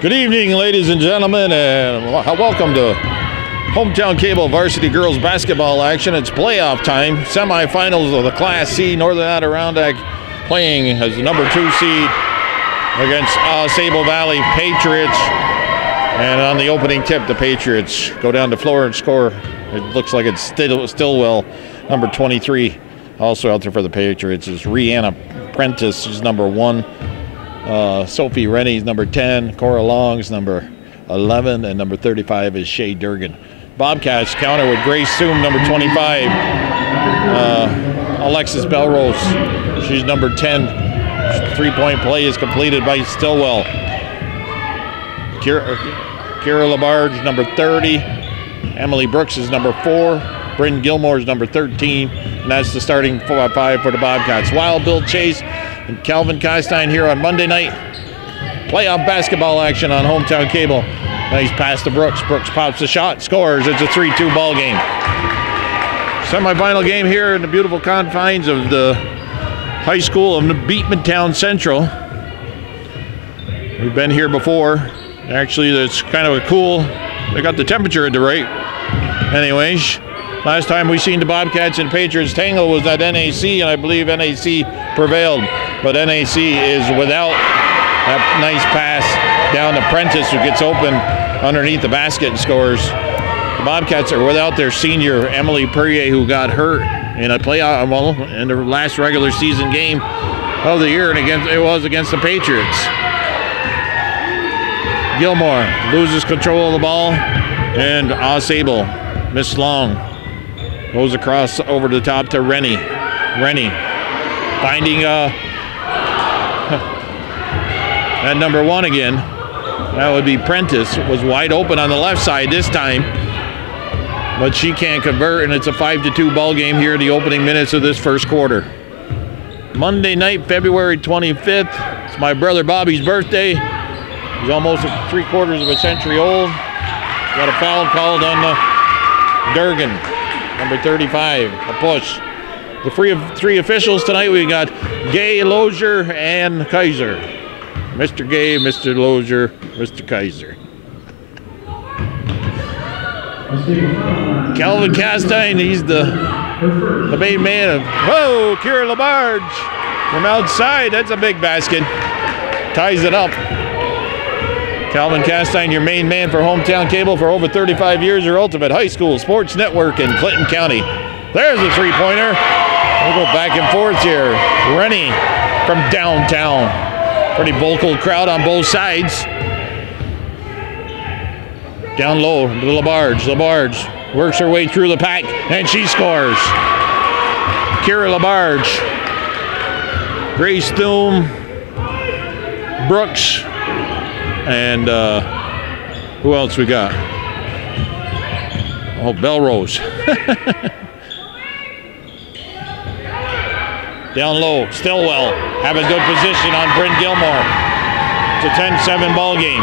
Good evening, ladies and gentlemen, and welcome to Hometown Cable Varsity Girls Basketball action. It's playoff time, semifinals of the Class C. Northern Adirondack playing as the number 2 seed against AuSable Valley Patriots. And on the opening tip, the Patriots go down the floor and score. It looks like it's Stillwell, number 23. Also out there for the Patriots is Rihanna Prentice, who's number 1. Sophie Rennie's number 10, Cora Long's number 11, and number 35 is Shay Durgan. Bobcats counter with Grace Soom, number 25. Alexis Belrose, she's number 10. Three-point play is completed by Stillwell. Kira Labarge, number 30. Emily Brooks is number 4. Bryn Gilmore is number 13. And that's the starting 5 for the Bobcats. Wild Bill Chase and Calvin Costine here on Monday night. Playoff basketball action on Hometown Cable. Nice pass to Brooks. Brooks pops the shot, scores. It's a 3-2 ball game. Semifinal game here in the beautiful confines of the high school of Beatmantown Central. We've been here before. Actually, it's kind of a cool. They got the temperature at the right. Anyways, last time we seen the Bobcats and Patriots tangle was at NAC, and I believe NAC prevailed. But NAC is without that nice pass down to Prentice, who gets open underneath the basket and scores. The Bobcats are without their senior Emily Perrier, who got hurt in a playoff, in the last regular season game of the year, and it was against the Patriots. Gilmore loses control of the ball, and AuSable, Miss Long, goes across over the top to Rennie. Rennie finding at number 1 again. That would be Prentice. It was wide open on the left side this time, but she can't convert, and it's a 5-2 ball game here in the opening minutes of this first quarter. Monday night, February 25th. It's my brother Bobby's birthday. He's almost 3/4 of a century old. Got a foul called on Durgan, number 35, a push. The three officials tonight, we got Gay, Lozier, and Kaiser. Mr. Gay, Mr. Lozier, Mr. Kaiser. Calvin Castine, he's the main man of, whoa, Kira Labarge from outside. That's a big basket. Ties it up. Calvin Castine, your main man for Hometown Cable for over 35 years, your ultimate high school sports network in Clinton County. There's a three-pointer. We'll go back and forth here. Rennie from downtown. Pretty vocal crowd on both sides. Down low to Labarge. Labarge works her way through the pack, and she scores. Kira Labarge. Grace Thum. Brooks. And who else we got? Oh, Belrose. Down low, Stillwell have a good position on Bryn Gilmore. It's a 10-7 ball game.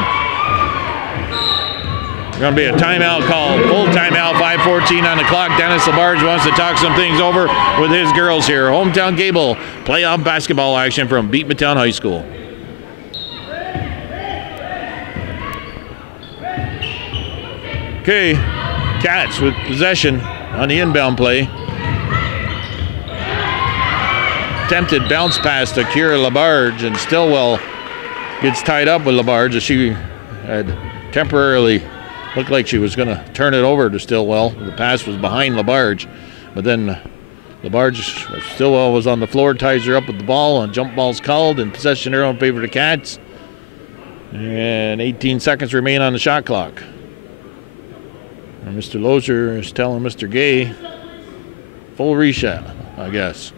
Going to be a timeout call, full timeout, 5:14 on the clock. Dennis Labarge wants to talk some things over with his girls here. Hometown Cable playoff basketball action from Beatmantown High School. Okay, Cats with possession on the inbound play. Attempted bounce pass to Kira Labarge, and Stillwell gets tied up with Labarge as she had temporarily looked like she was going to turn it over to Stillwell. The pass was behind Labarge, but then Stillwell was on the floor, ties her up with the ball, and jump ball's called, and possession arrow in favor of the Cats. And 18 seconds remain on the shot clock. And Mr. Lozier is telling Mr. Gay, full reset, I guess.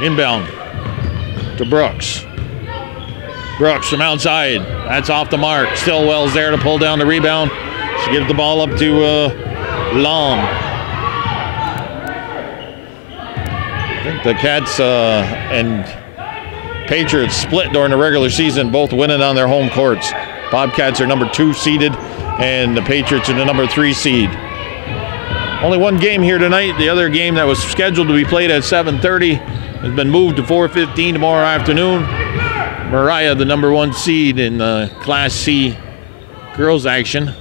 Inbound to Brooks. Brooks from outside. That's off the mark. Stillwell's there to pull down the rebound. She gives the ball up to Long. I think the Cats and Patriots split during the regular season, both winning on their home courts. Bobcats are number 2 seeded, and the Patriots are the number 3 seed. Only one game here tonight. The other game that was scheduled to be played at 7:30 has been moved to 4:15 tomorrow afternoon. Mariah, the #1 seed in Class C girls action,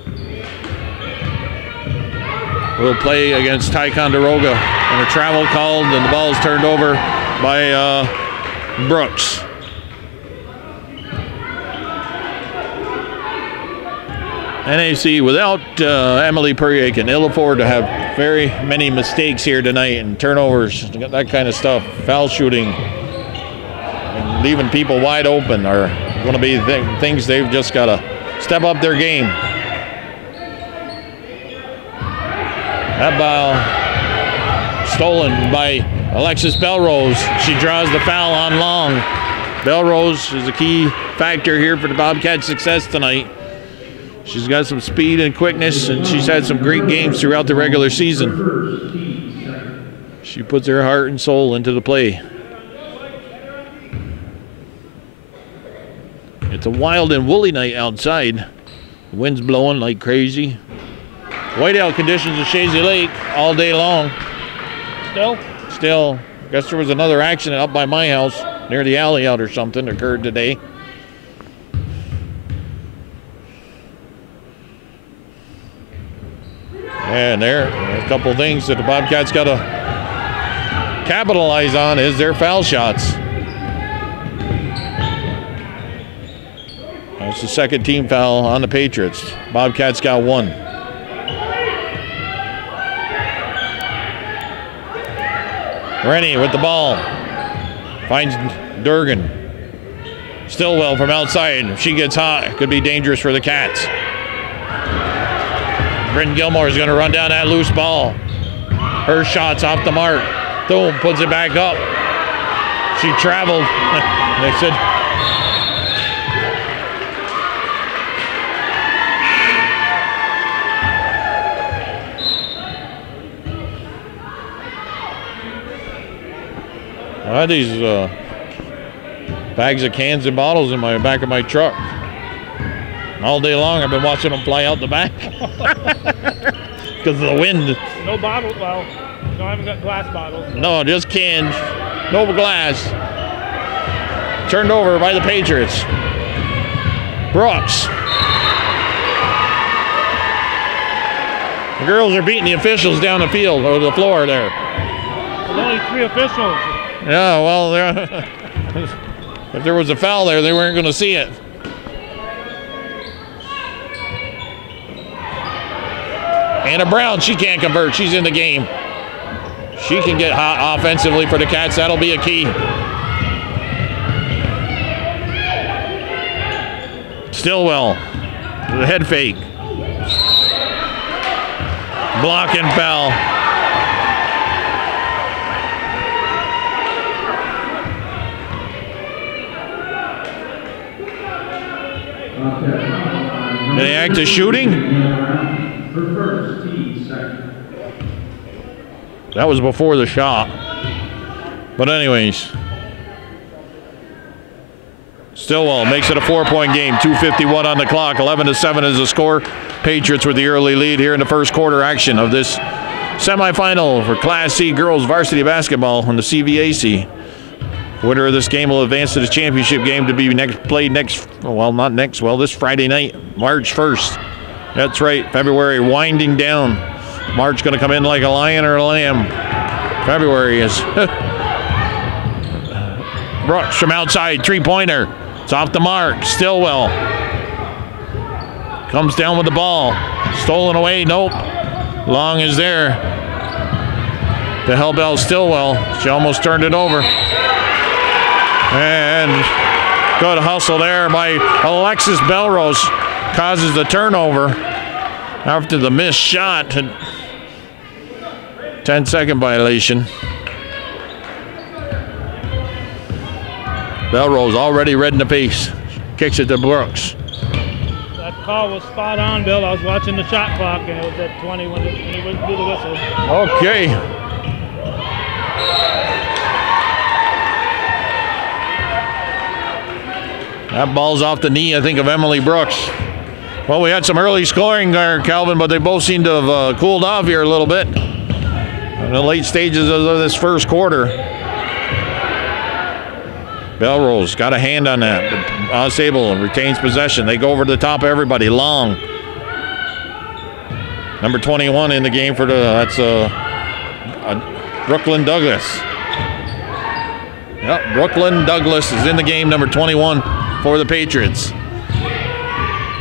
will play against Ticonderoga. And a travel called, and the ball is turned over by Brooks. NAC, without Emily Perrier, can ill afford to have very many mistakes here tonight and turnovers, that kind of stuff. Foul shooting and leaving people wide open are going to be things they've just got to step up their game. That ball stolen by Alexis Belrose. She draws the foul on Long. Belrose is a key factor here for the Bobcats' success tonight. She's got some speed and quickness, and she's had some great games throughout the regular season. She puts her heart and soul into the play. It's a wild and woolly night outside. The wind's blowing like crazy. Whiteout conditions at Chazy Lake all day long. Still. I guess there was another accident up by my house near the alley out or something occurred today. And there are a couple things that the Bobcats got to capitalize on is their foul shots. That's the second team foul on the Patriots. Bobcats got one. Rennie with the ball. Finds Durgan. Stillwell from outside. If she gets hot, it could be dangerous for the Cats. Britton Gilmore is going to run down that loose ball. Her shot's off the mark. Boom, puts it back up. She traveled. They said, I had these bags of cans and bottles in my back of my truck. All day long, I've been watching them fly out the back because of the wind. No bottles, well, no, I haven't got glass bottles. So. No, just cans, no glass. Turned over by the Patriots. Brooks. The girls are beating the officials down the field, or the floor there. There's only 3 officials. Yeah, well, if there was a foul there, they weren't going to see it. Anna Brown, she can't convert. She's in the game. She can get hot offensively for the Cats. That'll be a key. Stillwell, the head fake. Block and foul. Did they act as shooting? That was before the shot. But anyways, Stillwell makes it a 4-point game. 2:51 on the clock. 11-7 is the score. Patriots with the early lead here in the first quarter action of this semifinal for Class C girls varsity basketball on the CVAC. Winner of this game will advance to the championship game to be played this Friday night, March 1st. That's right, February winding down. March going to come in like a lion or a lamb. February is. Brooks from outside, three-pointer. It's off the mark. Stillwell comes down with the ball. Stolen away, nope. Long is there to help out Stillwell. She almost turned it over. And good hustle there by Alexis Belrose. Causes the turnover after the missed shot. 10-second violation. Belrose already red in the face. Kicks it to Brooks. That call was spot on, Bill. I was watching the shot clock, and it was at 20 when he went through the whistle. Okay. That ball's off the knee, I think, of Emily Brooks. Well, we had some early scoring there, Calvin, but they both seem to have cooled off here a little bit in the late stages of this first quarter. Belrose got a hand on that. AuSable retains possession. They go over to the top of everybody. Long. Number 21 in the game for that's Brooklyn Douglas. Yep, Brooklyn Douglas is in the game, number 21 for the Patriots.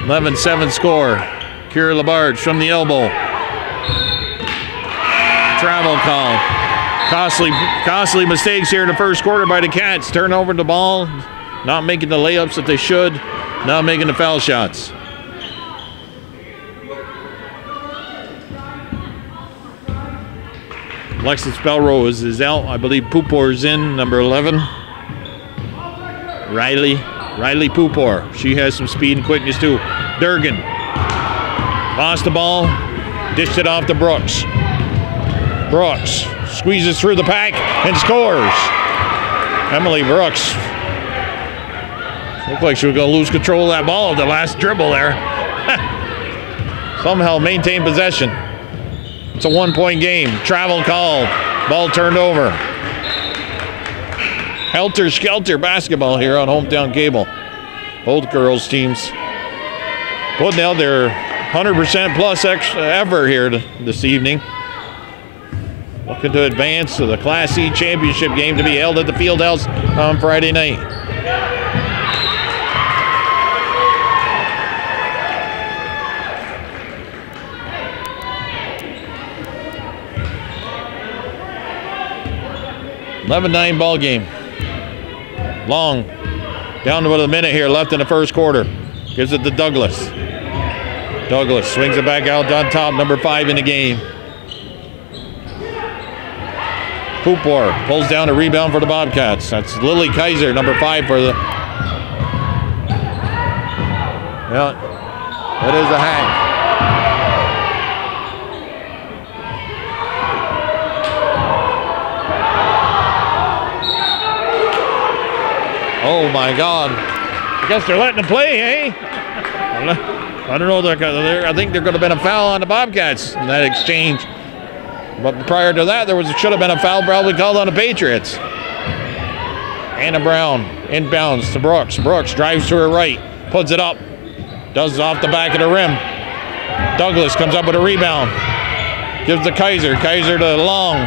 11-7 score. Kira Labarge from the elbow. Travel call. Costly mistakes here in the first quarter by the Cats. Turn over the ball, not making the layups that they should, not making the foul shots. Alexis Belrose is out. I believe Pupor is in, number 11. Riley Pupor. She has some speed and quickness too. Durgan lost the ball, dished it off to Brooks. Brooks squeezes through the pack and scores. Emily Brooks looked like she was going to lose control of that ball at the last dribble there. Somehow maintain possession. It's a 1-point game. Travel called. Ball turned over. Helter-skelter basketball here on Hometown Cable. Both girls teams putting out their 100% plus effort here this evening. Looking to advance to the Class C championship game to be held at the Fieldhouse on Friday night. $11-9 ball game. Long, down to about a minute here left in the first quarter. Gives it to Douglas. Douglas swings it back out on top, number 5 in the game. Pupor pulls down a rebound for the Bobcats. That's Lily Kaiser, number 5 for the... Yeah, that is a hack. Oh my God! I guess they're letting them play, eh? I don't know. I think there could have been a foul on the Bobcats in that exchange. But prior to that, should have been a foul probably called on the Patriots. Anna Brown inbounds to Brooks. Brooks drives to her right, puts it up, does it off the back of the rim. Douglas comes up with a rebound, gives to Kaiser. Kaiser to Long.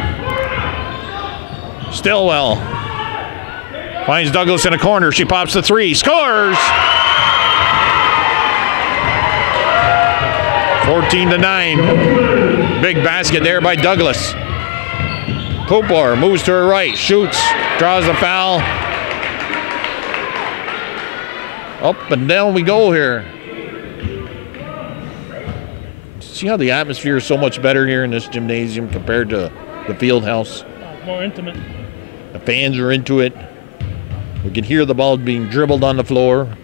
Stillwell finds Douglas in a corner. She pops the 3, scores. 14-9. Big basket there by Douglas. Pupor moves to her right, shoots, draws a foul. Up and down we go here. See how the atmosphere is so much better here in this gymnasium compared to the field house? More intimate. The fans are into it. We can hear the ball being dribbled on the floor.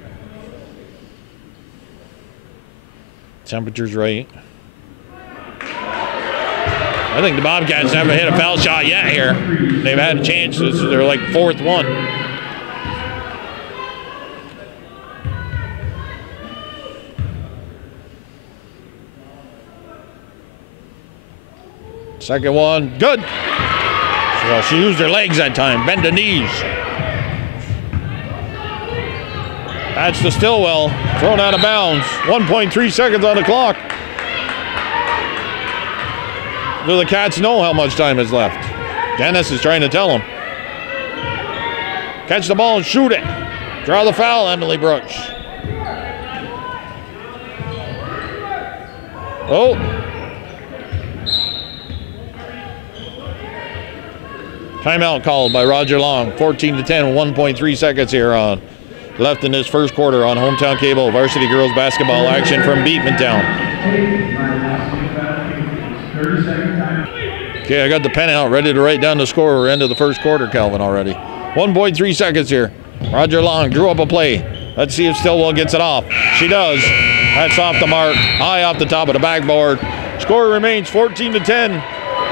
Temperature's right. I think the Bobcats haven't hit a foul shot yet here. They've had a chance. They're like 4th one. Second one, good. So she used her legs that time, bend the knees. That's to Stillwell, thrown out of bounds. 1.3 seconds on the clock. Do the Cats know how much time is left? Dennis is trying to tell them. Catch the ball and shoot it. Draw the foul, Emily Brooks. Oh. Timeout called by Roger Long. 14-10, 1.3 seconds here on left in this first quarter on Hometown Cable varsity girls basketball action from Beekmantown. Okay, I got the pen out ready to write down the score. We're into the first quarter, Calvin, already. 1.3 seconds here. Roger Long drew up a play. Let's see if Stillwell gets it off. She does. That's off the mark, high off the top of the backboard. Score remains 14-10.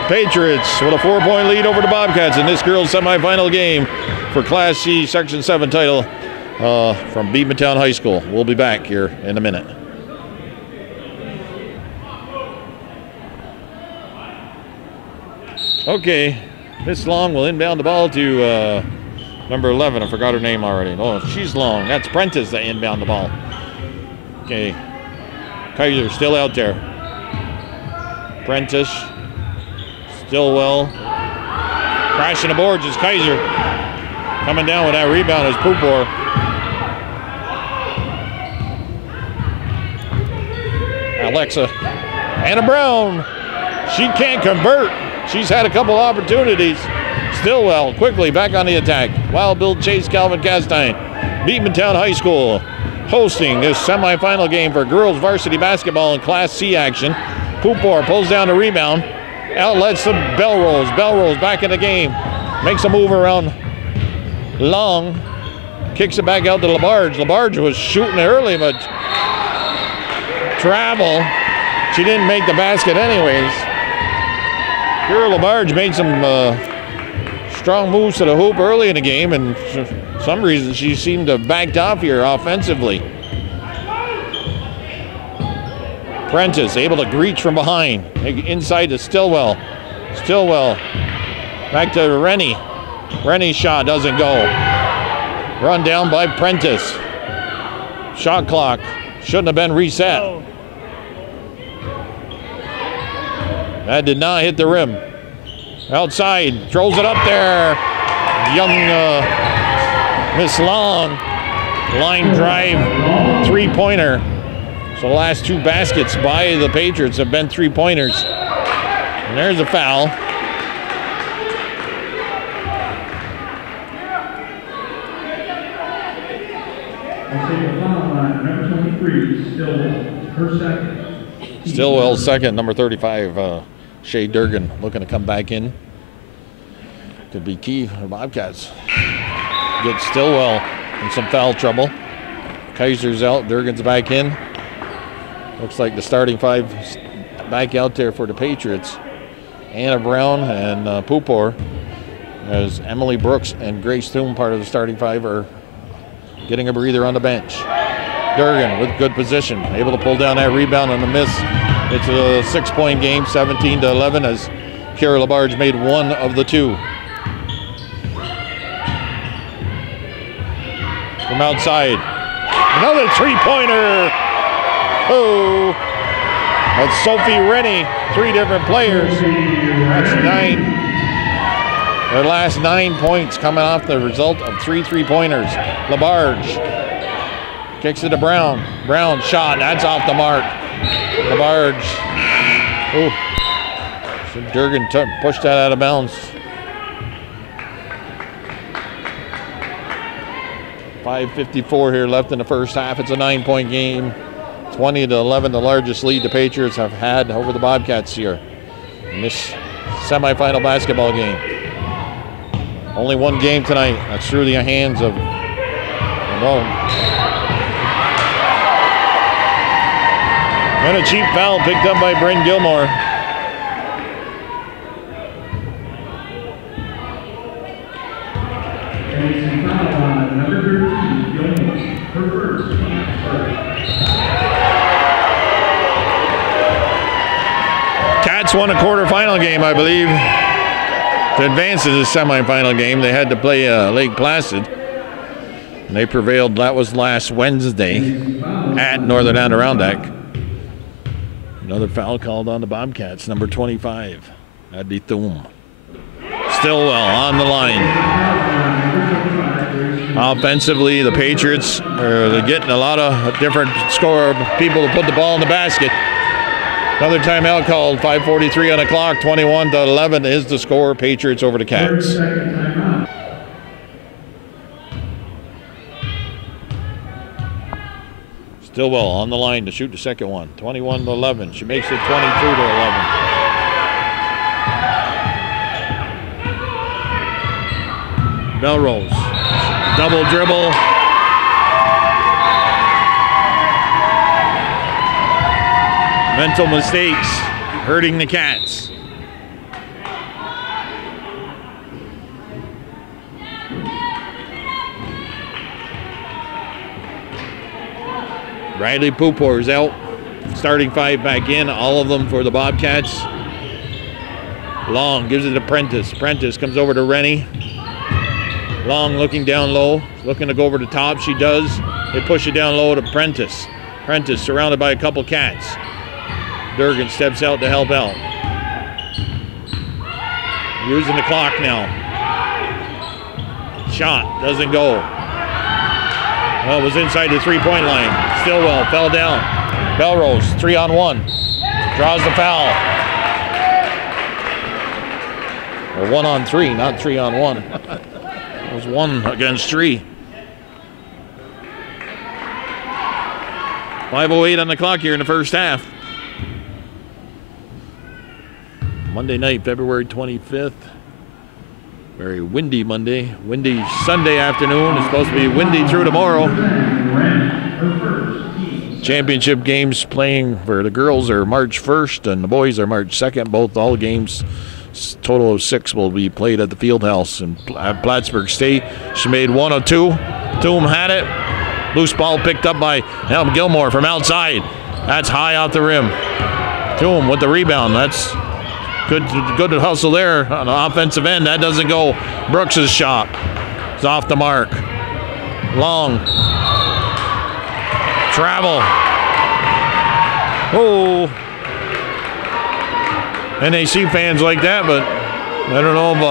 Patriots with a 4-point lead over the Bobcats in this girls' semifinal game for Class C Section 7 title from Beekmantown High School. We'll be back here in a minute. Okay, Miss Long will inbound the ball to number 11. I forgot her name already. Oh, she's Long. That's Prentice that inbound the ball. Okay, Kaiser still out there. Prentice, Stillwell, crashing the boards is Kaiser. Coming down with that rebound is Pupor. Alexa, Anna Brown, she can't convert. She's had a couple opportunities. Stillwell quickly back on the attack. Wild Bill Chase, Calvin Castine. Beekmantown High School hosting this semifinal game for girls varsity basketball in Class C action. Pupor pulls down the rebound. Outlets to Belrose. Belrose back in the game. Makes a move around Long. Kicks it back out to LaBarge. LaBarge was shooting early, but travel. She didn't make the basket anyways. Here LaBarge made some strong moves to the hoop early in the game, and for some reason she seemed to have backed off here offensively. Prentice able to reach from behind. Inside to Stillwell. Stillwell back to Rennie. Rennie's shot doesn't go. Run down by Prentice. Shot clock shouldn't have been reset. That did not hit the rim. Outside, throws it up there. Young Miss Long. Line drive, three-pointer. So the last two baskets by the Patriots have been three-pointers. And there's a foul. Stillwell's second, number 35, Shea Durgan looking to come back in. Could be key for the Bobcats. Get Stillwell in some foul trouble. Kaiser's out, Durgan's back in. Looks like the starting five back out there for the Patriots. Anna Brown and Pupor, as Emily Brooks and Grace Thune, part of the starting five, are getting a breather on the bench. Durgan with good position, able to pull down that rebound on the miss. It's a 6-point game, 17-11, as Kira LaBarge made one of the two. From outside, another three-pointer. Oh, that's Sophie Rennie, three different players. That's 9. Their last 9 points coming off the result of three three-pointers. LaBarge kicks it to Brown. Brown shot, that's off the mark. LaBarge. Oh, so Durgan pushed that out of bounds. 5:54 here left in the first half. It's a 9-point game. 20-11, the largest lead the Patriots have had over the Bobcats here in this semifinal basketball game. Only one game tonight. That's through the hands of, well, and a cheap foul picked up by Bryn Gilmore. Cats won a quarterfinal game, I believe. To advance to the semifinal game, they had to play Lake Placid. And they prevailed. That was last Wednesday at Northern Adirondack. Another foul called on the Bobcats, number 25. That'd be Thum. Stillwell on the line. Offensively, the Patriots are getting a lot of different score people to put the ball in the basket. Another timeout called, 5:43 on the clock, 21-11 is the score. Patriots over the Cats. Stillwell on the line to shoot the second one, 21-11. She makes it 22-11. Belrose, double dribble. Mental mistakes hurting the Cats. Riley Pupor is out. Starting five back in, all of them for the Bobcats. Long gives it to Prentice. Prentice comes over to Rennie. Long looking down low, looking to go over the top. She does. They push it down low to Prentice. Prentice surrounded by a couple cats. Durgan steps out to help out. Using the clock now. Shot doesn't go. Well, it was inside the three-point line. Stillwell fell down. Belrose 3-on-1. Draws the foul. Or 1-on-3, not 3-on-1. It was 1 against 3. 5:08 on the clock here in the first half. Monday night, February 25th. Very windy Monday. Windy Sunday afternoon. It's supposed to be windy through tomorrow. Championship games playing for the girls are March 1st and the boys are March 2nd. All games, total of 6, will be played at the Fieldhouse in Plattsburgh State. She made 1 of 2. Toom had it. Loose ball picked up by Helm Gilmore from outside. That's high off the rim. Toom with the rebound. That's good hustle there on the offensive end. That doesn't go. Brooks's shot is off the mark. Long. Travel. Oh. NAC fans like that, but I don't know if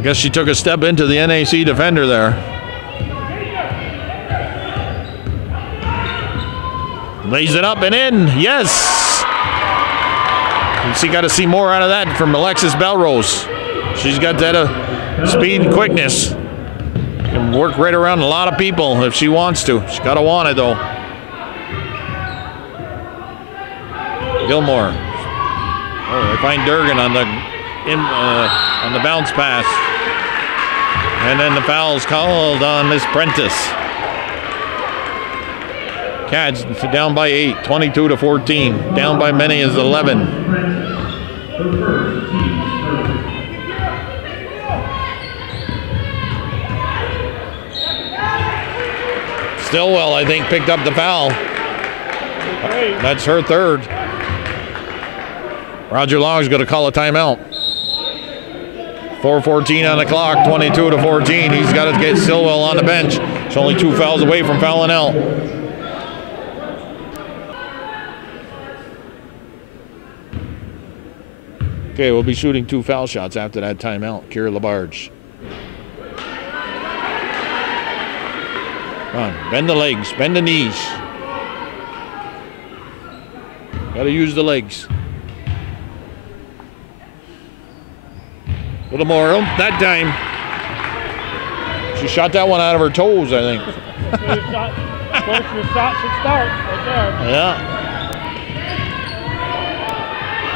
I guess she took a step into the NAC defender there. Lays it up and in. Yes! You got to see more out of that from Alexis Belrose. She's got that speed and quickness. Can work right around a lot of people if she wants to. She's got to want it, though. Gilmore. Oh, they find Durgan on the bounce pass. And then the foul's called on Miss Prentice. Cats down by 8, 22-14. Down by many as 11. Stillwell, I think, picked up the foul. That's her third. Roger Long's going to call a timeout. 4:14 on the clock, 22-14. He's got to get Stillwell on the bench. It's only 2 fouls away from fouling out. Okay, we'll be shooting 2 foul shots after that timeout. Kira Labarge. Come on, bend the legs, bend the knees. Got to use the legs. A little more that time. She shot that one out of her toes, I think. First your shot should start right there. Yeah.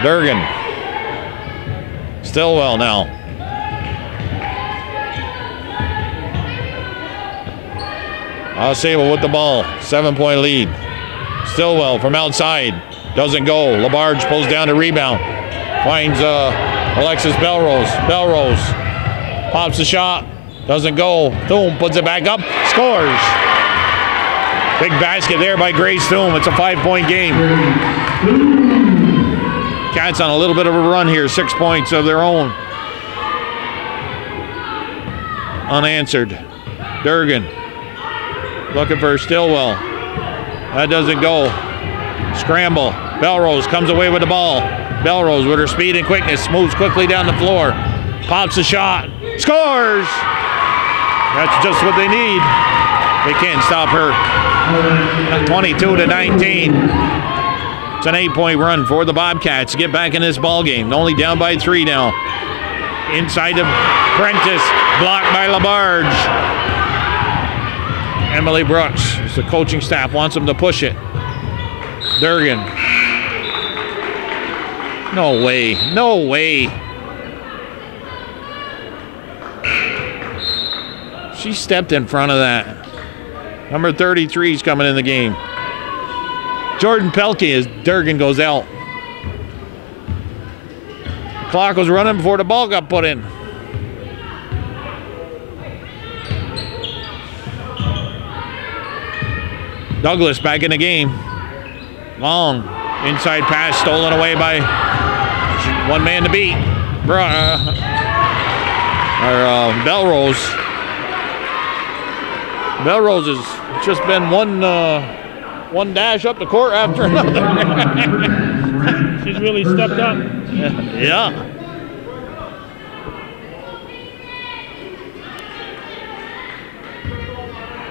Durgan. Stillwell now. AuSable with the ball. 7-point lead. Stillwell from outside. Doesn't go. Labarge pulls down the rebound. Finds Alexis Belrose. Belrose pops the shot. Doesn't go. Thum puts it back up. Scores. Big basket there by Grace Thum. It's a 5-point game. Cats on a little bit of a run here. 6 points of their own. Unanswered. Durgan looking for Stillwell. That doesn't go. Scramble. Belrose comes away with the ball. Belrose with her speed and quickness moves quickly down the floor. Pops a shot. Scores! That's just what they need. They can't stop her. 22-19. It's an 8-point run for the Bobcats to get back in this ball game. Only down by 3 now. Inside of Prentice, blocked by Labarge. Emily Brooks, the coaching staff wants them to push it. Durgan. No way, no way. She stepped in front of that. Number 33 is coming in the game. Jordan Pelkey as Durgan goes out. The clock was running before the ball got put in. Douglas back in the game. Long inside pass stolen away by one man to beat. Belrose. Belrose has just been one dash up the court after another. She's really stepped up. Yeah.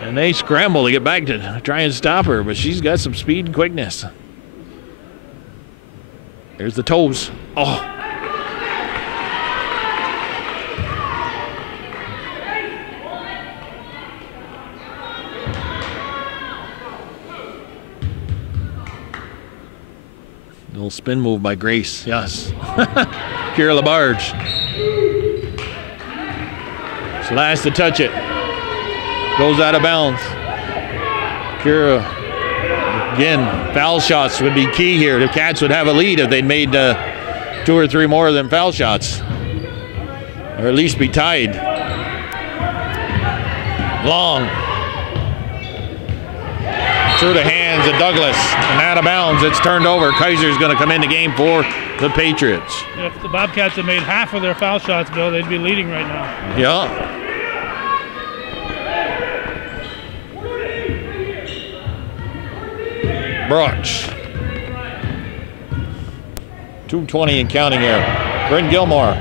And they scramble to get back to try and stop her, but she's got some speed and quickness. There's the toes. Oh. Little spin move by Grace, yes. Kira Labarge. It's last to touch it. Goes out of bounds. Kira, again, foul shots would be key here. The Cats would have a lead if they'd made 2 or 3 more than foul shots. Or at least be tied. Long. Through the hands of Douglas and out of bounds. It's turned over. Kaiser's going to come into game for the Patriots. If the Bobcats had made half of their foul shots, Bill, they'd be leading right now. Yeah. Brooks. 2:20 and counting here. Bryn Gilmore.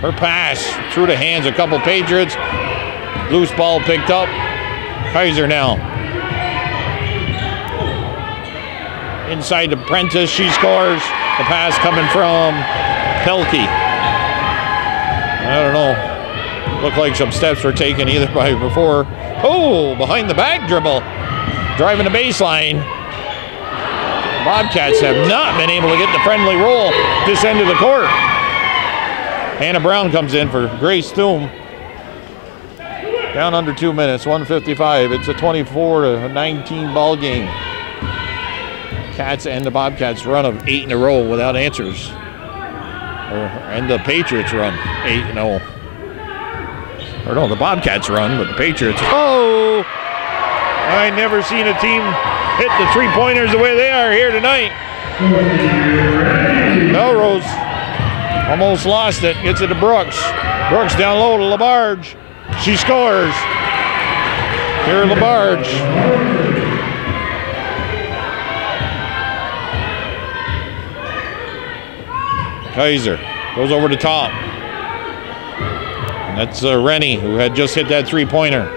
Her pass through the hands of a couple Patriots. Loose ball picked up. Kaiser now. Inside to Prentice, she scores. The pass coming from Pelkey. I don't know. Looked like some steps were taken either by before. Oh, behind the back dribble. Driving the baseline. Bobcats have not been able to get the friendly roll this end of the court. Hannah Brown comes in for Grace Thum. Down under 2 minutes, 1:55. It's a 24-19 ball game. Cats and the Bobcats run of 8 in a row without answers. And the Patriots run 8-0. Or no, the Bobcats run, but the Patriots. Oh! I never seen a team hit the 3-pointers the way they are here tonight. Melrose almost lost it. Gets it to Brooks. Brooks down low to Labarge. She scores. Here Labarge. Kaiser goes over the top. And that's Rennie, who had just hit that 3-pointer.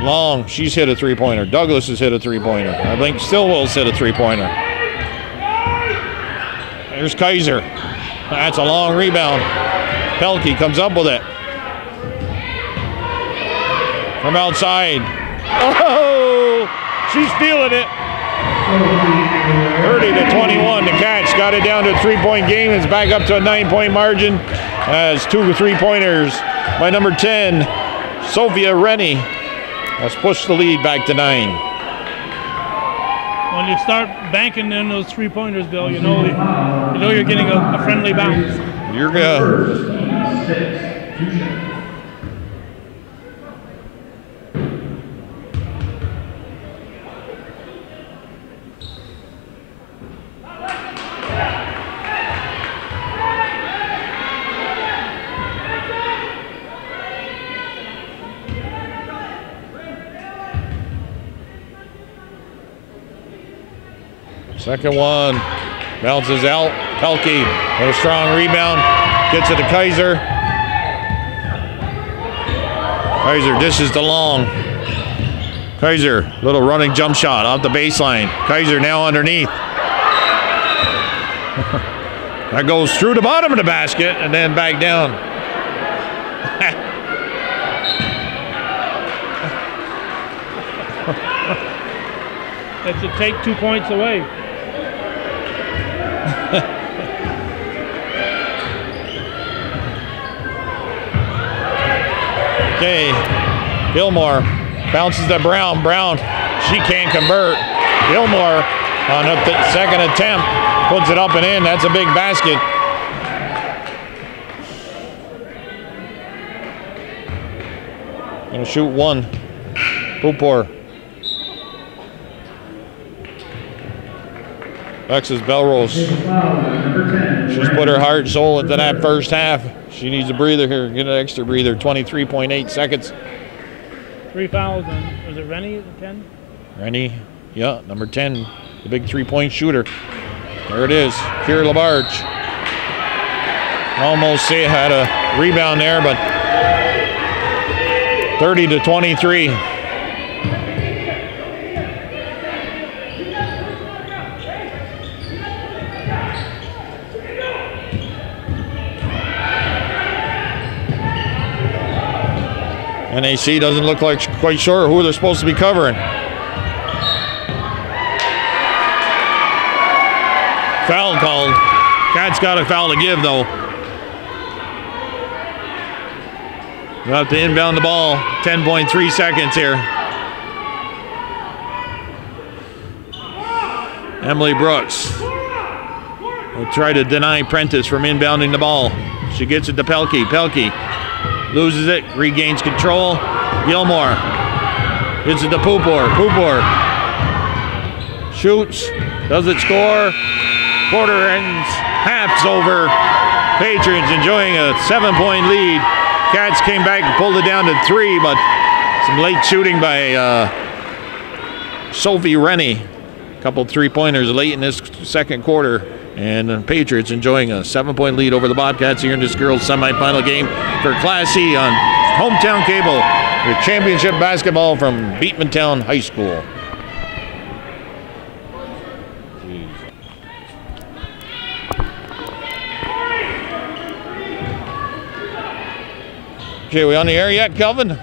Long, she's hit a 3-pointer. Douglas has hit a 3-pointer. I think Stillwell's hit a 3-pointer. There's Kaiser. That's a long rebound. Pelkey comes up with it. From outside. Oh, she's feeling it. 30-21. The Cats got it down to a 3-point game. It's back up to a 9-point margin as 2 3-pointers by number 10, Sophia Rennie, has pushed the lead back to 9. When you start banking in those 3-pointers, Bill, you know you're getting a friendly bounce. You're good. Second one, bounces out. Pelkey with a strong rebound, gets it to Kaiser. Kaiser dishes to Long. Kaiser, little running jump shot off the baseline. Kaiser now underneath. That goes through the bottom of the basket and then back down. That should take 2 points away. Okay, Gilmore bounces to Brown. Brown, she can't convert. Gilmore on the second attempt puts it up and in. That's a big basket. Gonna shoot one. Pupor. Alexis Belrose. She's put her heart and soul into that first half. She needs a breather here. Get an extra breather. 23.8 seconds. 3 fouls. Was it Rennie at 10? Rennie, yeah, number 10, the big three-point shooter. There it is. Kira Labarge. Almost had a rebound there, but 30-23. NAC doesn't look like quite sure who they're supposed to be covering. Foul called. Cats got a foul to give, though. We'll have to inbound the ball. 10.3 seconds here. Emily Brooks will try to deny Prentice from inbounding the ball. She gets it to Pelkey. Pelkey loses it, regains control. Gilmore gets it to Pupor. Pupor shoots, doesn't score. Quarter ends, half's over. Patriots enjoying a 7-point lead. Cats came back and pulled it down to 3, but some late shooting by Sophie Rennie. A couple three-pointers late in this second quarter. And the Patriots enjoying a 7-point lead over the Bobcats here in this girls' semifinal game for Class C on Hometown Cable with championship basketball from Beatmantown High School. Okay, we on the air yet, Kelvin? Of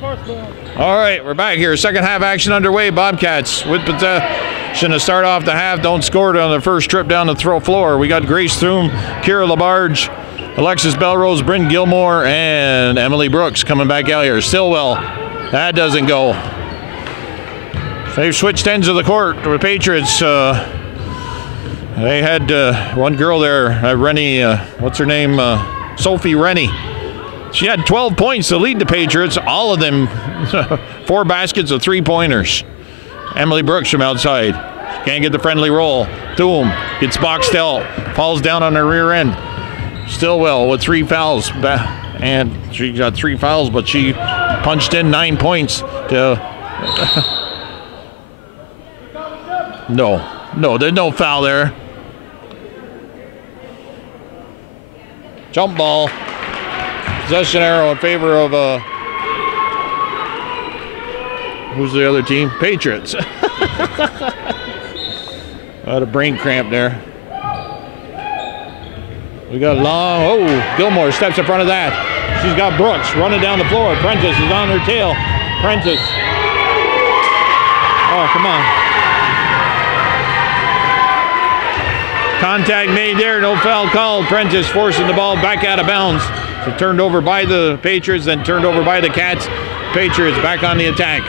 course, Bill. All right, we're back here. Second half action underway. Bobcats with possession to start off the half. Don't score it on their first trip down the floor. We got Grace Thum, Kira Labarge, Alexis Belrose, Bryn Gilmore, and Emily Brooks coming back out here. Stillwell, that doesn't go. They've switched ends of the court. The Patriots, they had one girl there, Rennie, what's her name? Sophie Rennie. She had 12 points to lead the Patriots, all of them 4 baskets of 3-pointers. Emily Brooks from outside. Can't get the friendly roll. Thum gets boxed out, falls down on her rear end. Stillwell with 3 fouls. And she got 3 fouls, but she punched in 9 points to... No, there's no foul there. Jump ball. Possession arrow in favor of who's the other team? Patriots. I had a brain cramp there. We got long. Oh, Gilmore steps in front of that. She's got Brooks running down the floor. Prentice is on her tail. Prentice. Oh, come on. Contact made there. No foul called. Prentice forcing the ball back out of bounds. So turned over by the Patriots, then turned over by the Cats. Patriots back on the attack.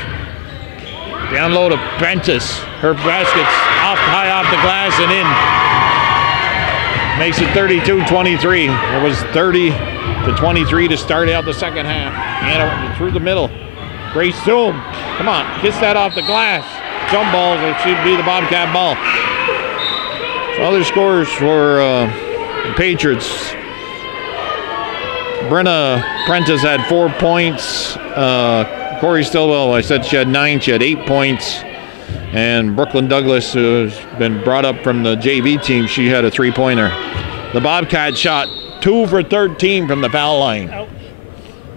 Down low to Prentice. Her basket's high off the glass and in. Makes it 32-23. It was 30-23 to start out the second half. And through the middle. Grace Thum. Come on, kiss that off the glass. Jump balls, it should be the Bobcat ball. So other scores for the Patriots. Brenna Prentice had 4 points. Corey Stillwell, I said she had 9. She had 8 points. And Brooklyn Douglas, who's been brought up from the JV team, she had a 3-pointer. The Bobcats shot 2 for 13 from the foul line. Ouch.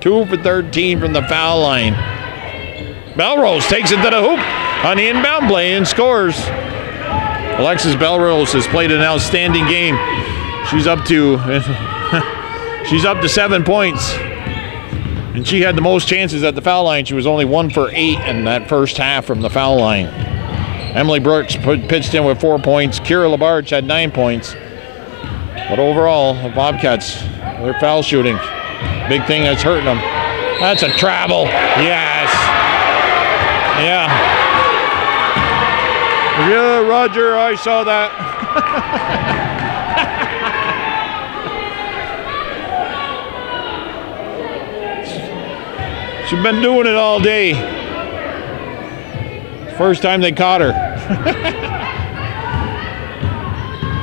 2 for 13 from the foul line. Belrose takes it to the hoop on the inbound play and scores. Alexis Belrose has played an outstanding game. She's up to 7 points. And she had the most chances at the foul line. She was only 1 for 8 in that first half from the foul line. Emily Brooks pitched in with 4 points. Kira Labarge had 9 points. But overall, the Bobcats, their foul shooting, big thing that's hurting them. That's a travel. Yes. Yeah. Yeah, Roger, I saw that. She's been doing it all day. First time they caught her.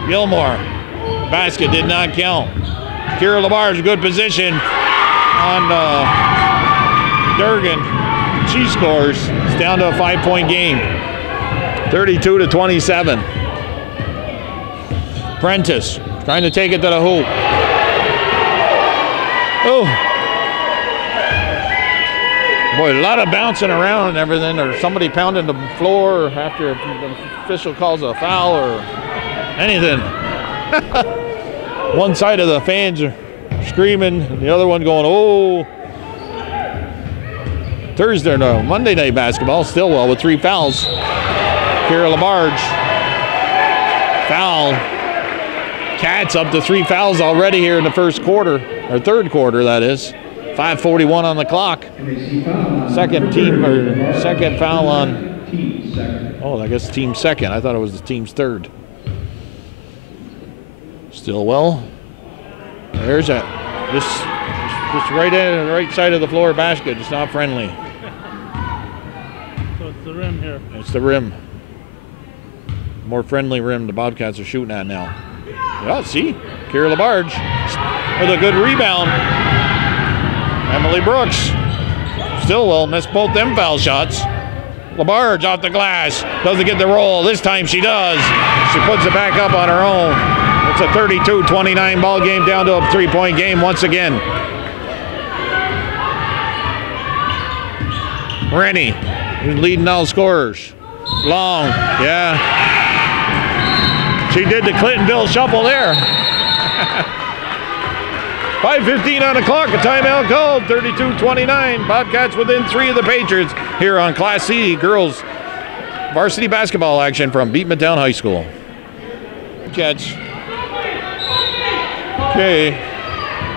Gilmore. Basket did not count. Kira Labarge, good position on Durgan. She scores. It's down to a 5-point game. 32-27. Prentice trying to take it to the hoop. Oh. Boy, a lot of bouncing around and everything, or somebody pounding the floor after the official calls a foul or anything. One side of the fans are screaming, and the other one going, oh. Monday night basketball, Stillwell with 3 fouls. Kira Labarge, foul. Cats up to 3 fouls already here in the first quarter, or third quarter, that is. 5:41 on the clock. Second foul on, oh, I guess team second. I thought it was the team's third. Stillwell. There's that. Just right in the right side of the floor basket. It's not friendly. So it's the rim here. It's the rim. More friendly rim the Bobcats are shooting at now. Yeah, see? Kira Labarge with a good rebound. Emily Brooks. Stillwell missed both them foul shots. Labarge off the glass. Doesn't get the roll. This time she does. She puts it back up on her own. It's a 32-29 ball game, down to a 3-point game once again. Rennie, leading all scorers. Long, yeah. She did the Clintonville shuffle there. 5:15 on the clock, a timeout called, 32-29. Bobcats within 3 of the Patriots here on Class C girls varsity basketball action from Beatmantown High School. Bobcats. Okay,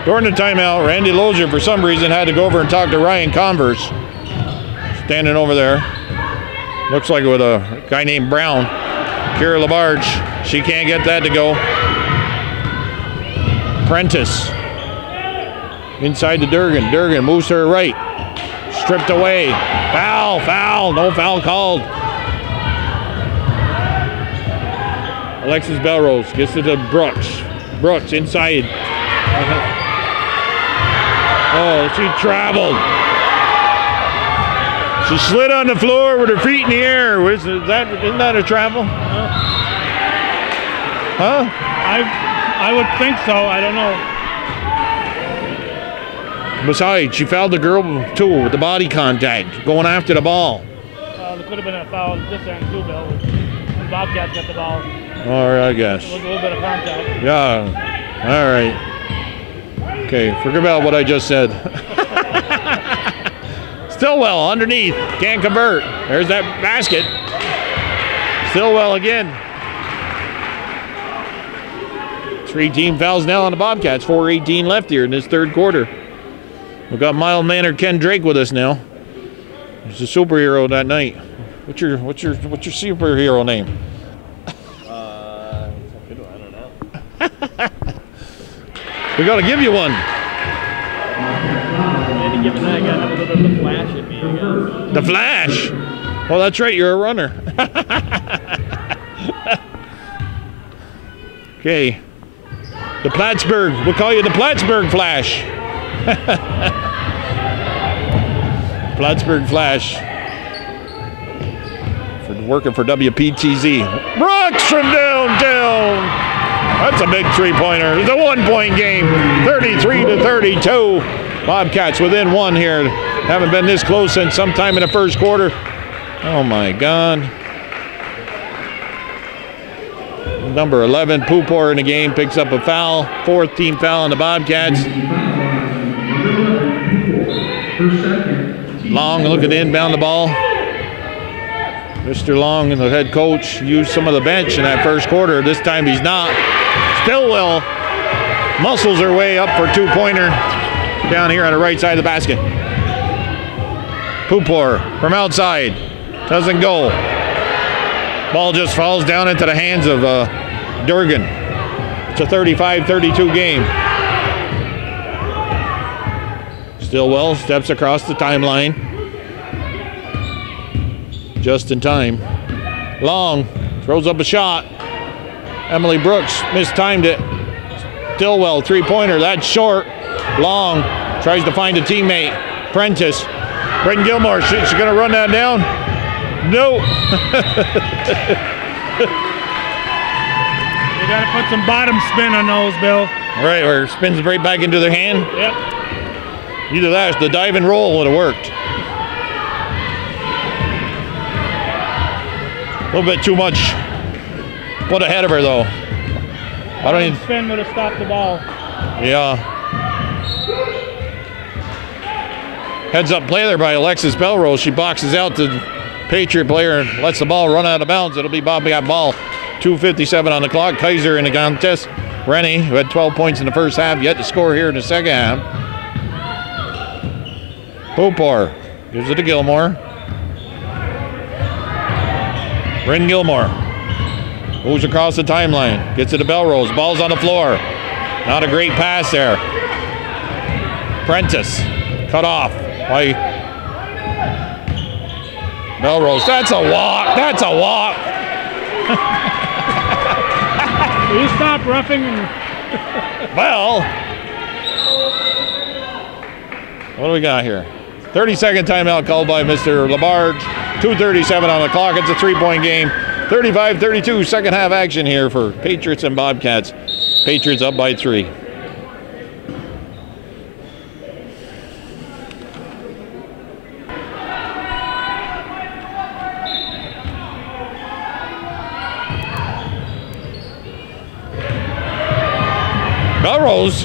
during the timeout, Randy Lozier for some reason had to go over and talk to Ryan Converse. Standing over there. Looks like with a guy named Brown. Kira Labarge, she can't get that to go. Prentice. Inside to Durgan. Durgan moves to her right. Stripped away. Foul. No foul called. Alexis Belrose gets it to Brooks. Brooks inside. Oh, she traveled. She slid on the floor with her feet in the air. Isn't that a travel? Huh? I would think so. I don't know. Besides, she fouled the girl too with the body contact, going after the ball. There could have been a foul this end too, Bill. When Bobcats got the ball. All right, I guess. It was a little bit of contact. Yeah. All right. Okay, forget about what I just said. Stillwell underneath, can't convert. There's that basket. Stillwell again. 3 team fouls now on the Bobcats. 4:18 left here in this third quarter. We've got mild-mannered Ken Drake with us now. He's a superhero that night. What's your superhero name? I don't know. We got to give you one. Maybe given that, I got a little bit of the Flash in me again. The Flash. Oh, that's right. You're a runner. Okay. The Plattsburgh. We'll call you the Plattsburgh Flash. Plattsburgh Flash. Working for WPTZ. Brooks from downtown. That's a big 3-pointer. It's a 1-point game. 33-32. Bobcats within 1 here. Haven't been this close since sometime in the first quarter. Oh my God. Number 11, Pupor in the game, picks up a foul. 4th team foul on the Bobcats. Long looking to inbound the ball. Mr. Long and the head coach used some of the bench in that first quarter. This time he's not. Stillwell muscles her way up for a 2-pointer down here on the right side of the basket. Pupor from outside. Doesn't go. Ball just falls down into the hands of Durgan. It's a 35-32 game. Stillwell steps across the timeline. Just in time. Long throws up a shot. Emily Brooks mistimed it. Stillwell, three-pointer. That's short. Long. Tries to find a teammate. Prentice. Brenton Gilmore. She's going to run that down. No. You got to put some bottom spin on those, Bill. Right, where it spins right back into their hand. Yep. Either that or the dive and roll would have worked. A little bit too much. Put ahead of her, though. I don't even. Spin would have stopped the ball. Yeah. Heads up play there by Alexis Belrose. She boxes out the Patriot player and lets the ball run out of bounds. It'll be Bobcat ball. 2:57 on the clock. Kaiser in the contest. Rennie, who had 12 points in the first half, yet to score here in the second half. Popor gives it to Gilmore. Bryn Gilmore moves across the timeline. Gets it to Belrose. Ball's on the floor. Not a great pass there. Prentice cut off by Belrose. That's a walk. That's a walk. Will you stop roughing? Well, what do we got here? 30-second timeout called by Mr. Labarge. 2:37 on the clock. It's a three-point game. 35-32 second half action here for Patriots and Bobcats. Patriots up by 3. Belrose.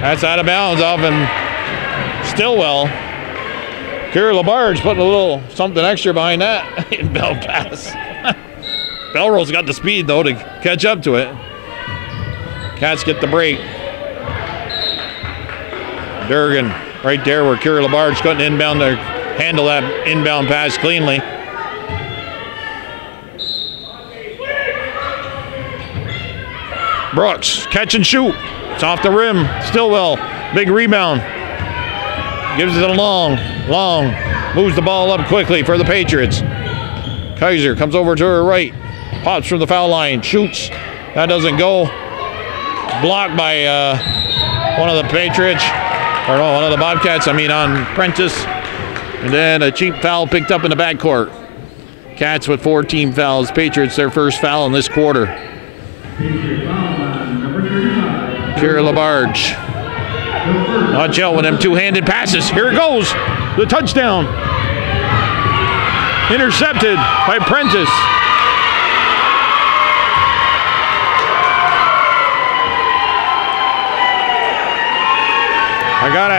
That's out of bounds off and Stillwell. Kira Labarge putting a little something extra behind that in bell pass. Belrose got the speed though to catch up to it. Cats get the break. Durgan right there where Kira Labarge couldn't inbound to handle that inbound pass cleanly. Brooks, catch and shoot. It's off the rim. Stillwell, big rebound. Gives it a long. Moves the ball up quickly for the Patriots. Kaiser comes over to her right. Pops from the foul line, shoots. That doesn't go. Blocked by one of the Patriots. Or no, one of the Bobcats, on Prentice. And then a cheap foul picked up in the backcourt. Cats with 4 team fouls. Patriots their first foul in this quarter. Kira Labarge. Watch out with them two-handed passes. Here it goes. The touchdown. Intercepted by Prentice. I gotta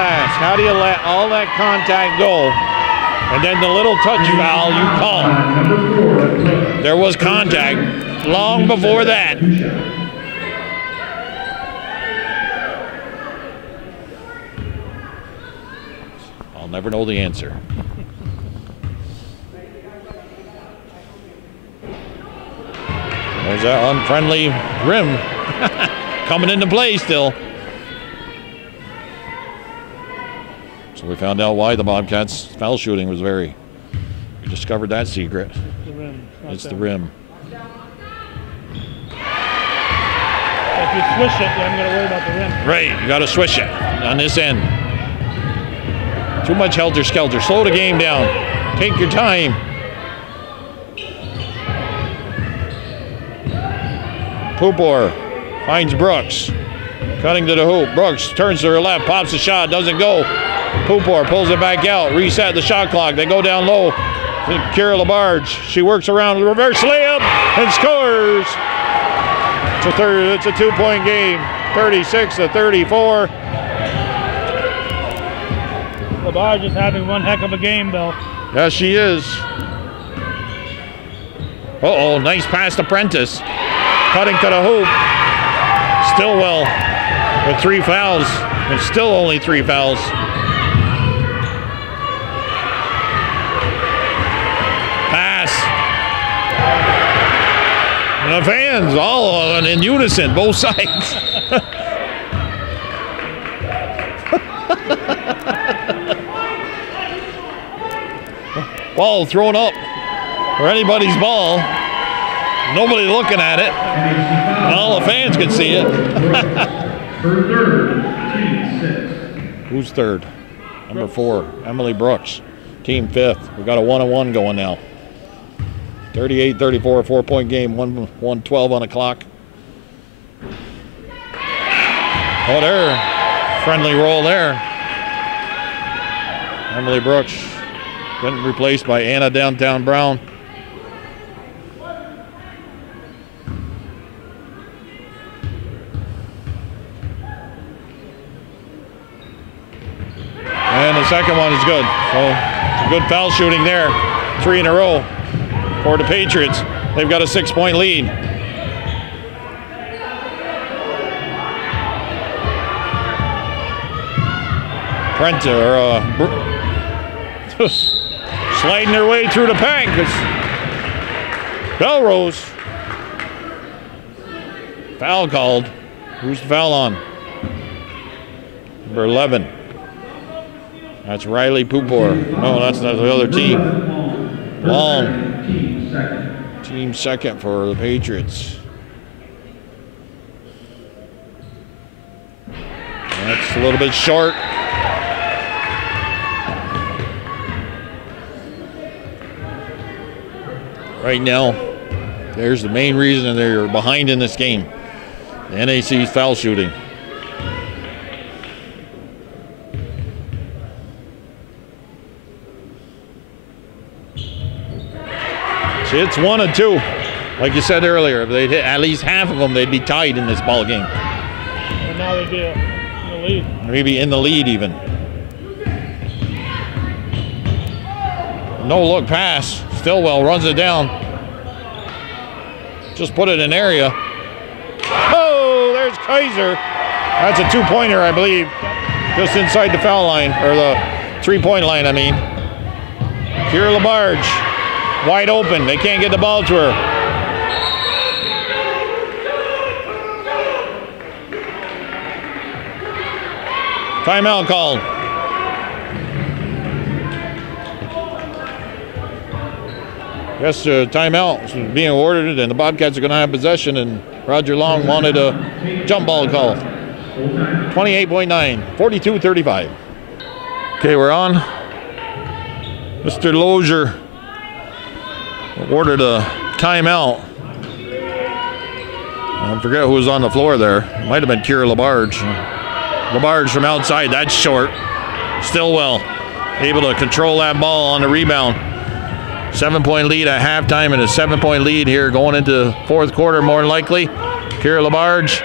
ask, how do you let all that contact go and then the little touch foul you call? There was contact long before that. I'll never know the answer. There's that unfriendly rim coming into play still. So we found out why the Bobcats' foul shooting was we discovered that secret. The rim. It's the rim. If you swish it, you haven't got to worry about the rim. Right, you got to swish it on this end. Too much helter-skelter. Slow the game down. Take your time. Popor finds Brooks. Cutting to the hoop. Brooks turns to her left, pops the shot, doesn't go. Popor pulls it back out, reset the shot clock. They go down low. Kira Labarge. She works around the reverse layup and scores. It's a 2-point game. 36-34. Labarge is having one heck of a game, Bill. Yes, she is. Uh-oh, nice pass to Prentice. Cutting to the hoop. Stillwell with 3 fouls, and still only 3 fouls. Pass. And the fans all in unison, both sides. Ball thrown up for anybody's ball. Nobody looking at it. All the fans can see it. Who's third? Number 4, Emily Brooks. Team 5th. We got a 1-on-1 going now. 38-34, 4-point game, 1:12 on the clock. Oh, there. Friendly roll there. Emily Brooks getting replaced by Anna Downtown Brown. And the second one is good. So it's a good foul shooting there. 3 in a row for the Patriots. They've got a 6-point lead. Sliding their way through the pack. Belrose. Foul called. Who's the foul on? Number 11. That's Riley Pupor. No, that's not the other team. Long. Team second for the Patriots. That's a little bit short. Right now, there's the main reason they're behind in this game. The NAC's foul shooting. See, it's 1 and 2. Like you said earlier, if they'd hit at least half of them, they'd be tied in this ball game. And now they'd be in the lead. Maybe in the lead even. No look pass. Stillwell runs it down. Just put it in area. Oh, there's Kaiser. That's a 2-pointer, I believe. Just inside the foul line, or the 3-point line, I mean. Kira Labarge, wide open. They can't get the ball to her. Timeout called. Yes, timeout is being awarded, and the Bobcats are going to have possession, and Roger Long wanted a jump ball call. 28.9, 42-35. Okay, we're on. Mr. Lozier awarded a timeout. I forget who was on the floor there. It might have been Kira Labarge. Labarge from outside, that's short. Stillwell able to control that ball on the rebound. 7-point lead at halftime, and a 7-point lead here going into fourth quarter more than likely. Kira Labarge,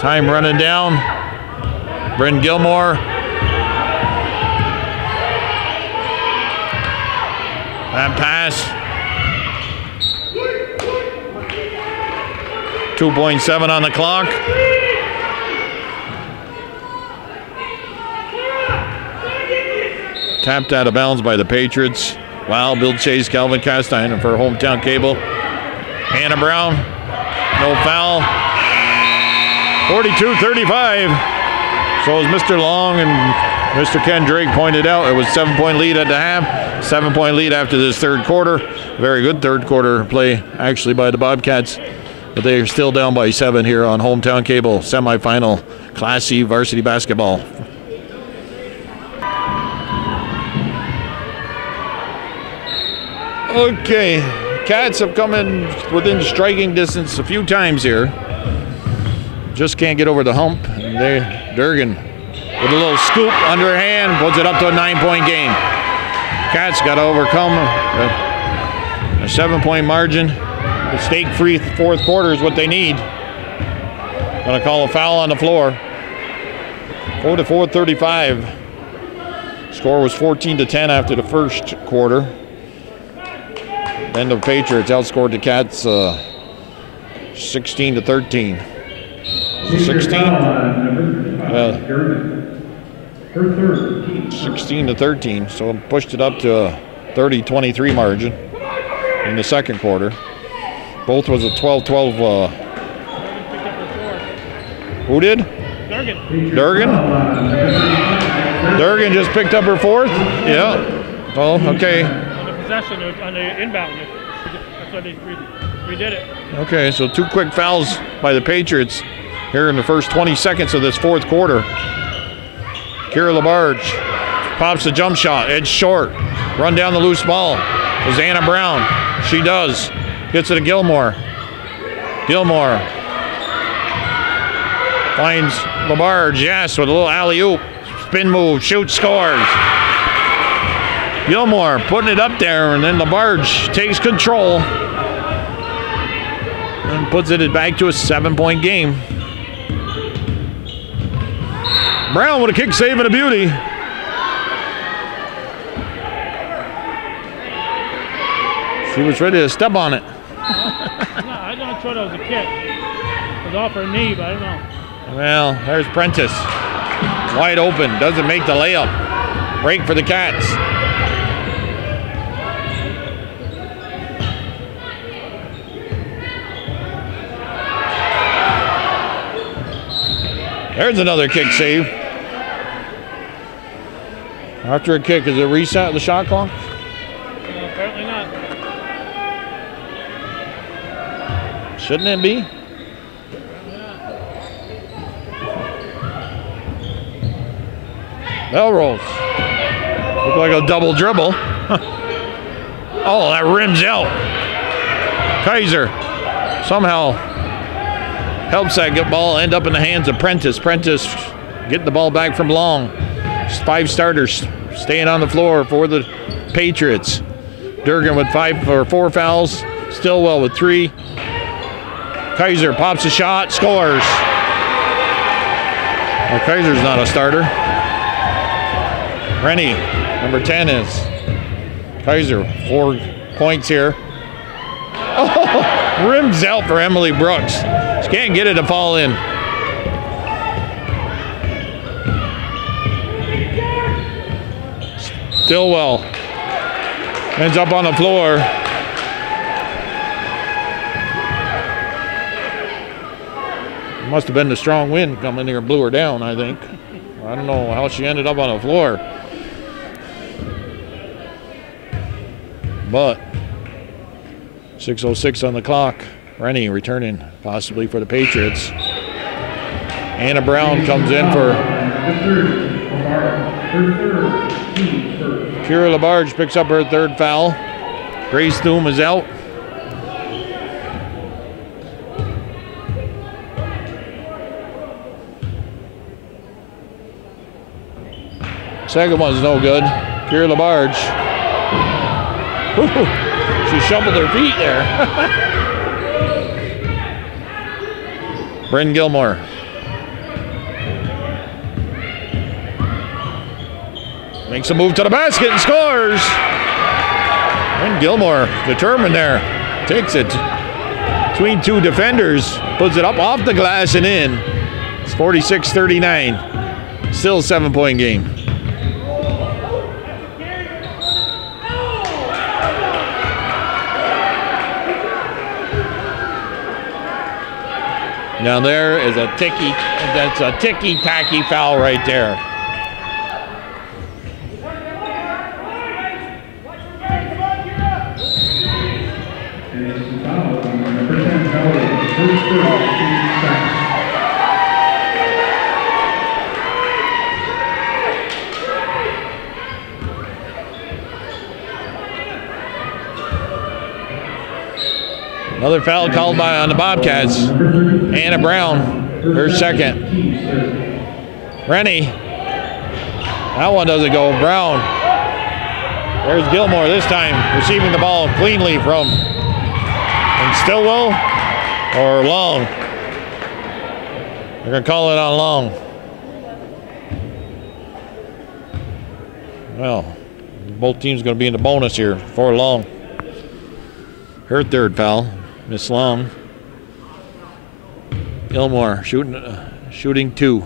time running down. Bryn Gilmore. That pass. 2.7 on the clock. Tapped out of bounds by the Patriots. Wow, Bill Chase, Calvin Castine for Hometown Cable. Hannah Brown, no foul. 42-35. So as Mr. Long and Mr. Ken Drake pointed out, it was 7-point lead at the half, 7-point lead after this third quarter. Very good third quarter play actually by the Bobcats, but they are still down by 7 here on Hometown Cable semifinal Class C varsity basketball. Okay, Cats have come in within striking distance a few times here. Just can't get over the hump. And Durgan with a little scoop underhand puts it up to a 9-point game. Cats got to overcome a 7-point margin. Mistake-free fourth quarter is what they need. Gonna call a foul on the floor. 44-35. Score was 14-10 after the first quarter. Then the Patriots outscored the Cats 16-13. 16? 16-13, so pushed it up to a 30-23 margin in the second quarter. Both was a 12-12. Who did? Durgan. Durgan just picked up her fourth? Yeah. Well, okay. On the possession, on the inbound. That's what they agreed. We did it. Okay, so 2 quick fouls by the Patriots here in the first 20 seconds of this fourth quarter. Kira Labarge pops the jump shot. Edge short. Run down the loose ball. Is Anna Brown. She does. Gets it to Gilmore. Gilmore finds Labarge. Yes, with a little alley-oop. Spin move. Shoot. Scores. Gilmore putting it up there, and then Labarge takes control and puts it back to a 7-point game. Brown with a kick save and a beauty. She was ready to step on it. No, I'm not sure that was a kick. It was off her knee, but I don't know. Well, there's Prentice. Wide open. Doesn't make the layup. Break for the Cats. There's another kick save. After a kick, is it reset the shot clock? Apparently not. Shouldn't it be? Melrose. Look like a double dribble. Oh, that rims out. Kaiser somehow helps that ball end up in the hands of Prentice. Prentice getting the ball back from Long. 5 starters staying on the floor for the Patriots. Durgan with 4 fouls. Stillwell with 3. Kaiser pops a shot, scores. Well, Kaiser's not a starter. Rennie, number 10 is. Kaiser, 4 points here. Oh, rims out for Emily Brooks. She can't get it to fall in. Stillwell ends up on the floor. Must have been the strong wind coming here, blew her down, I think. I don't know how she ended up on the floor. But 6:06 on the clock. Rennie returning possibly for the Patriots. Anna Brown comes in for Kira Labarge, picks up her 3rd foul. Grace Thum is out. Second one's no good. Kira Labarge. Ooh, she shoveled her feet there. Bryn Gilmore. Makes a move to the basket and scores. Bryn Gilmore determined there. Takes it between 2 defenders. Puts it up off the glass and in. It's 46-39. Still a 7-point game. Now there is a that's a ticky-tacky foul right there. Another foul called on the Bobcats. Anna Brown, her 2nd. Rennie. That one doesn't go. Brown. There's Gilmore this time, receiving the ball cleanly from Stillwell or Long. They're going to call it on Long. Well, both teams going to be in the bonus here for Long. Her 3rd foul. Miss Long. Gilmore shooting 2.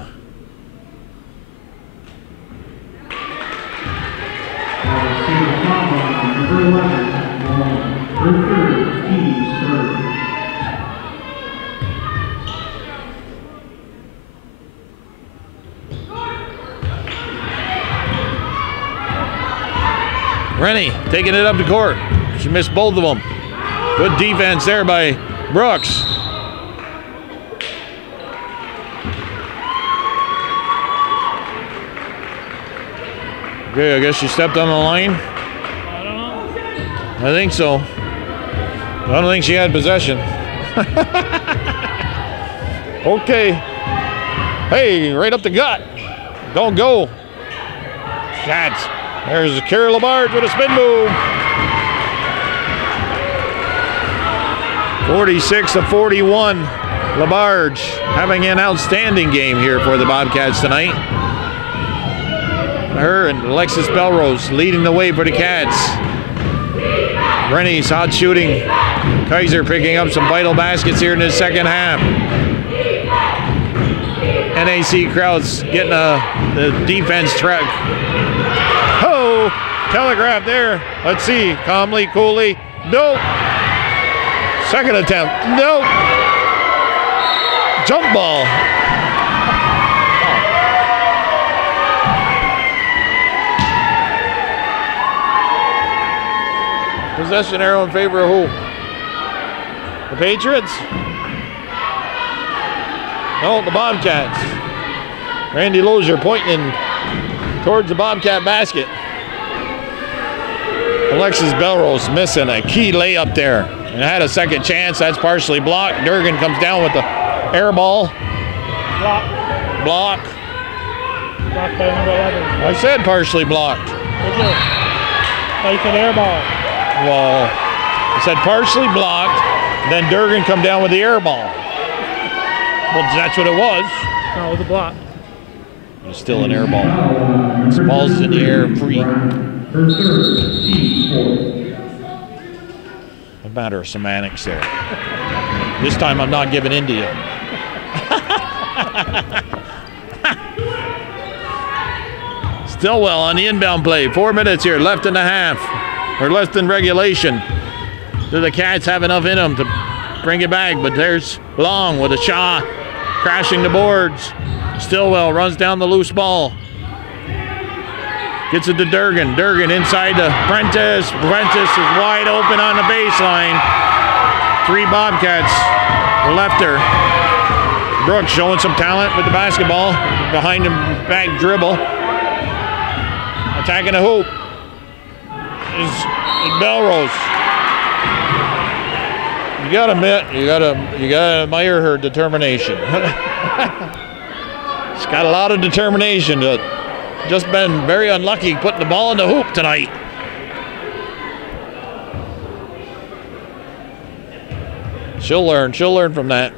Rennie taking it up the court. She missed both of them. Good defense there by Brooks. Okay, I guess she stepped on the line. I don't know. I think so. I don't think she had possession. Okay. Hey, right up the gut. Don't go. Shots. There's Carrie Labarge with a spin move. 46-41. Labarge having an outstanding game here for the Bobcats tonight. Her and Alexis Belrose leading the way for the Cats. Rennie's hot shooting. Kaiser picking up some vital baskets here in the second half. NAC crowds getting the defense track. Oh, telegraph there. Let's see. Calmly, coolly. Nope. Second attempt. Nope. Jump ball. Possession arrow in favor of who? The Patriots? No, the Bobcats. Randy Lozier pointing towards the Bobcat basket. Alexis Belrose missing a key layup there. And had a second chance. That's partially blocked. Durgan comes down with the air ball. Block. Block. Blocked by number 11. I said partially blocked. Did you? Oh, you said air ball. Well, I said partially blocked. Then Durgan come down with the air ball. Well, that's what it was. No, it was a block. It's still an air ball. This ball's in the air, free. A matter of semantics there. This time I'm not giving in to you. Stillwell on the inbound play. 4 minutes here, left in the half, or less than regulation. Do the Cats have enough in them to bring it back? But there's Long with a shot, crashing the boards. Stillwell runs down the loose ball. Gets it to Durgan. Durgan inside to Prentice. Prentice is wide open on the baseline. 3 Bobcats left her. Brooks showing some talent with the basketball. Behind him, back dribble. Attacking the hoop is Belrose. You gotta admit, you gotta admire her determination. She's got a lot of determination to it. Just been very unlucky putting the ball in the hoop tonight. She'll learn from that.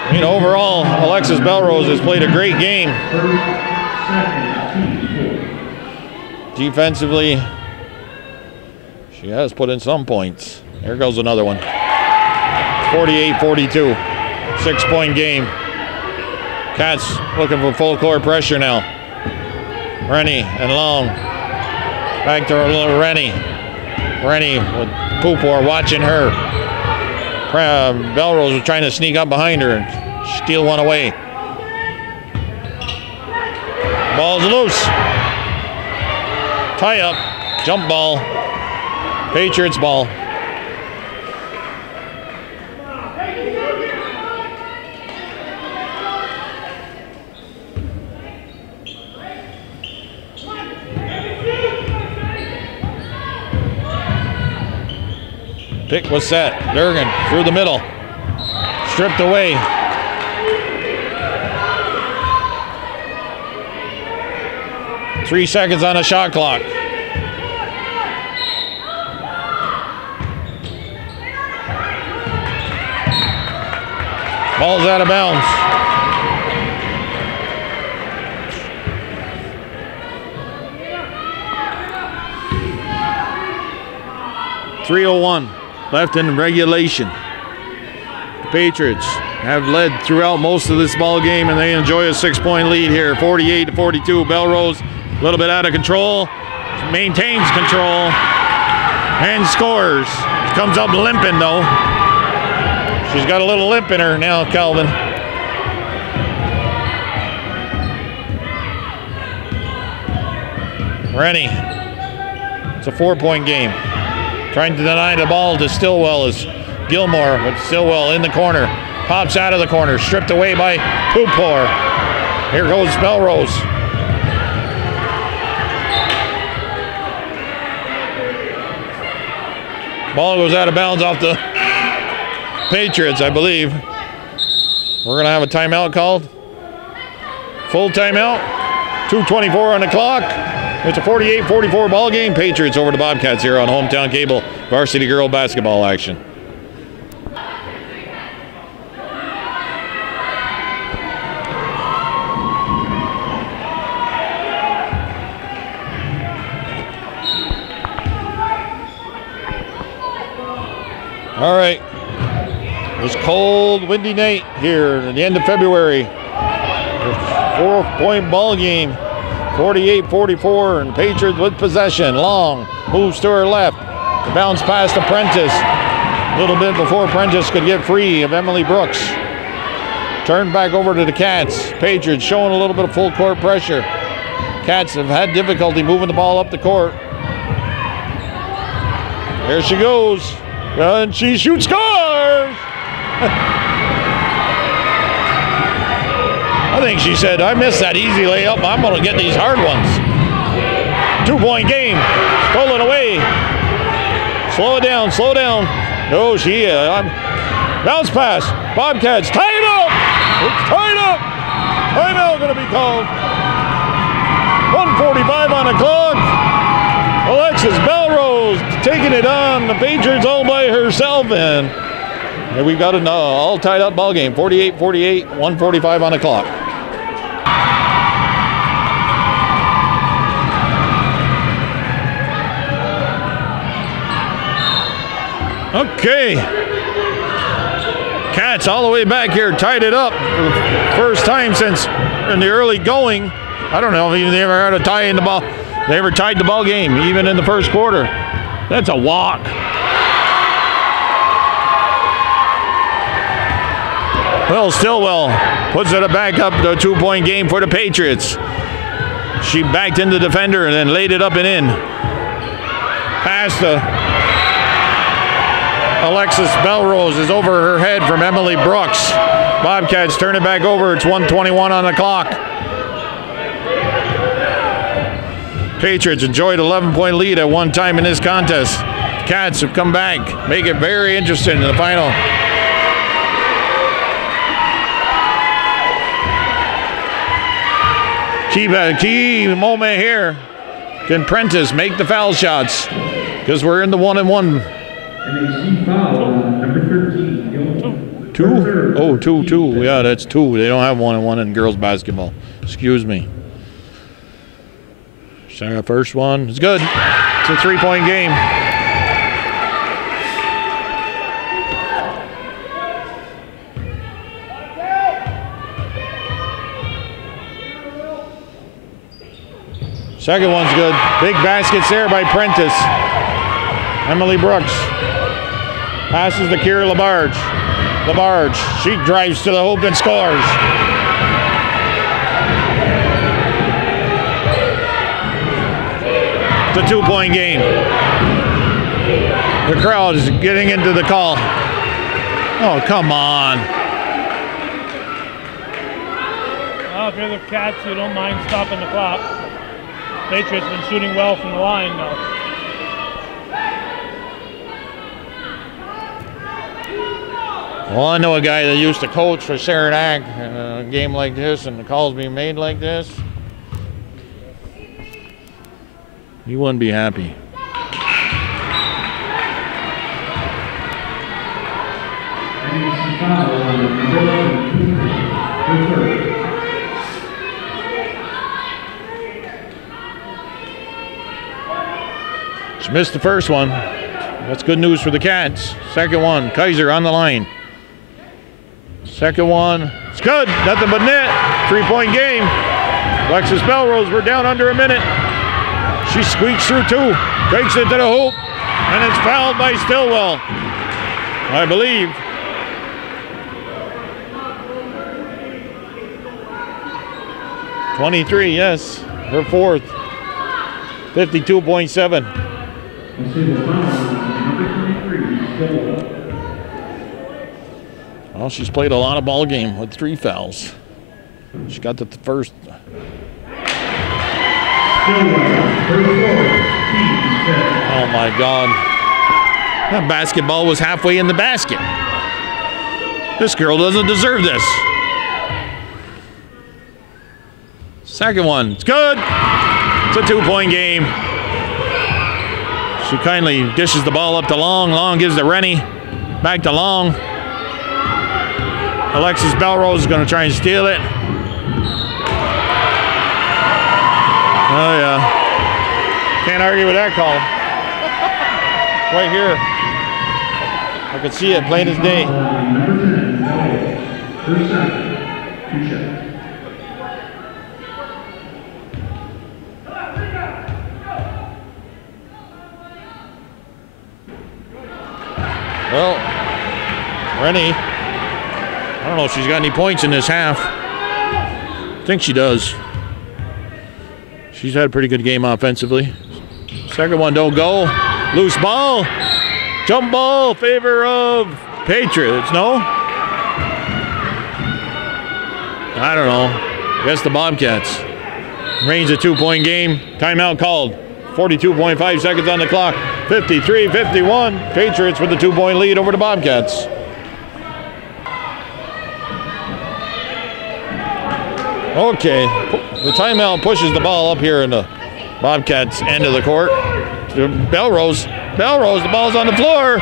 I mean, overall, Alexis Belrose has played a great game. Defensively, she has put in some points. There goes another one. 48-42, 6-point game. Cats looking for full court pressure now. Rennie and Long. Back to little Rennie. Rennie with Pupor watching her. Belrose was trying to sneak up behind her and steal one away. Ball's loose. Tie up. Jump ball. Patriots ball. Pick was set. Durgan through the middle. Stripped away. Three seconds on the shot clock. Ball's out of bounds. .301 left in regulation. The Patriots have led throughout most of this ball game, and they enjoy a 6-point lead here, 48-42. Belrose a little bit out of control, maintains control, and scores. Comes up limping though. She's got a little limp in her now, Calvin. Rennie. It's a 4-point game. Trying to deny the ball to Stillwell is Gilmore, but Stillwell in the corner. Pops out of the corner, stripped away by Pupor. Here goes Melrose. Ball goes out of bounds off the Patriots, I believe. We're going to have a timeout called. Full timeout. 2:24 on the clock. It's a 48-44 ball game. Patriots over the Bobcats here on Hometown Cable varsity girl basketball action. All right. It was cold, windy night here at the end of February. 4-point ball game, 48-44, and Patriots with possession. Long moves to her left. The bounce past to Prentice. A little bit before Prentice could get free of Emily Brooks. Turned back over to the Cats. Patriots showing a little bit of full court pressure. Cats have had difficulty moving the ball up the court. There she goes. And she shoots, scores! I think she said, I missed that easy layup. I'm going to get these hard ones. 2-point game. Stolen away. Slow it down, slow down. No, she, bounce pass. Bobcats, tie it up. It's tied up. Timeout going to be called. 1:45 on the clock. Alexis Belrose taking it on. The Patriots all by herself, and we've got an all tied up ball game. 48-48, 1:45 on the clock. Okay. Cats all the way back here, tied it up for the first time since in the early going. I don't know if they ever had a tie in the ball. They ever tied the ball game, even in the first quarter. That's a walk. Well, Stillwell puts it back up to a 2-point game for the Patriots. She backed in the defender and then laid it up and in. Pass to Alexis Belrose is over her head from Emily Brooks. Bobcats turn it back over. It's 1:21 on the clock. Patriots enjoyed 11-point lead at one time in this contest. Cats have come back, make it very interesting in the final. Key moment here. Can Prentice make the foul shots? Because we're in the 1-and-1. NAC foul, number 13. Two? Oh, two. Yeah, that's two. They don't have 1-and-1 in girls basketball. Excuse me. First one. It's good. It's a 3-point game. Second one's good. Big baskets there by Prentice. Emily Brooks. Passes to Kira Labarge. Labarge. She drives to the hoop and scores. It's a 2-point game. The crowd is getting into the call. Oh, come on. Well, if you're the Cats, you don't mind stopping the clock. Patriots been shooting well from the line, though. Well, I know a guy that used to coach for Saranac in a game like this, and the calls being made like this. He wouldn't be happy. She missed the first one. That's good news for the Cats. Second one, Kaiser on the line. Second one, it's good. Nothing but net. 3-point game. Alexis Belrose, we're down under a minute. She squeaks through two, breaks it to the hoop, and it's fouled by Stillwell, I believe. '23, yes, her fourth. 52.7. AuSable foul number 23, Stillwell. Well, she's played a lot of ball game with 3 fouls. She got the first. Oh my God. That basketball was halfway in the basket. This girl doesn't deserve this. Second one, it's good. It's a 2-point game. She kindly dishes the ball up to Long. Long gives to Rennie. Back to Long. Alexis Belrose is going to try and steal it. Oh yeah. Can't argue with that call. Right here. I can see it plain as day. First set, 2 shots. Well, Rennie, I don't know if she's got any points in this half. I think she does. She's had a pretty good game offensively. Second one don't go. Loose ball. Jump ball, favor of Patriots. No? I don't know. I guess the Bobcats. Range a 2-point game. Timeout called. 42.5 seconds on the clock. 53-51. Patriots with the 2-point lead over the Bobcats. Okay. The timeout pushes the ball up here in the Bobcats' end of the court. Belrose, the ball's on the floor.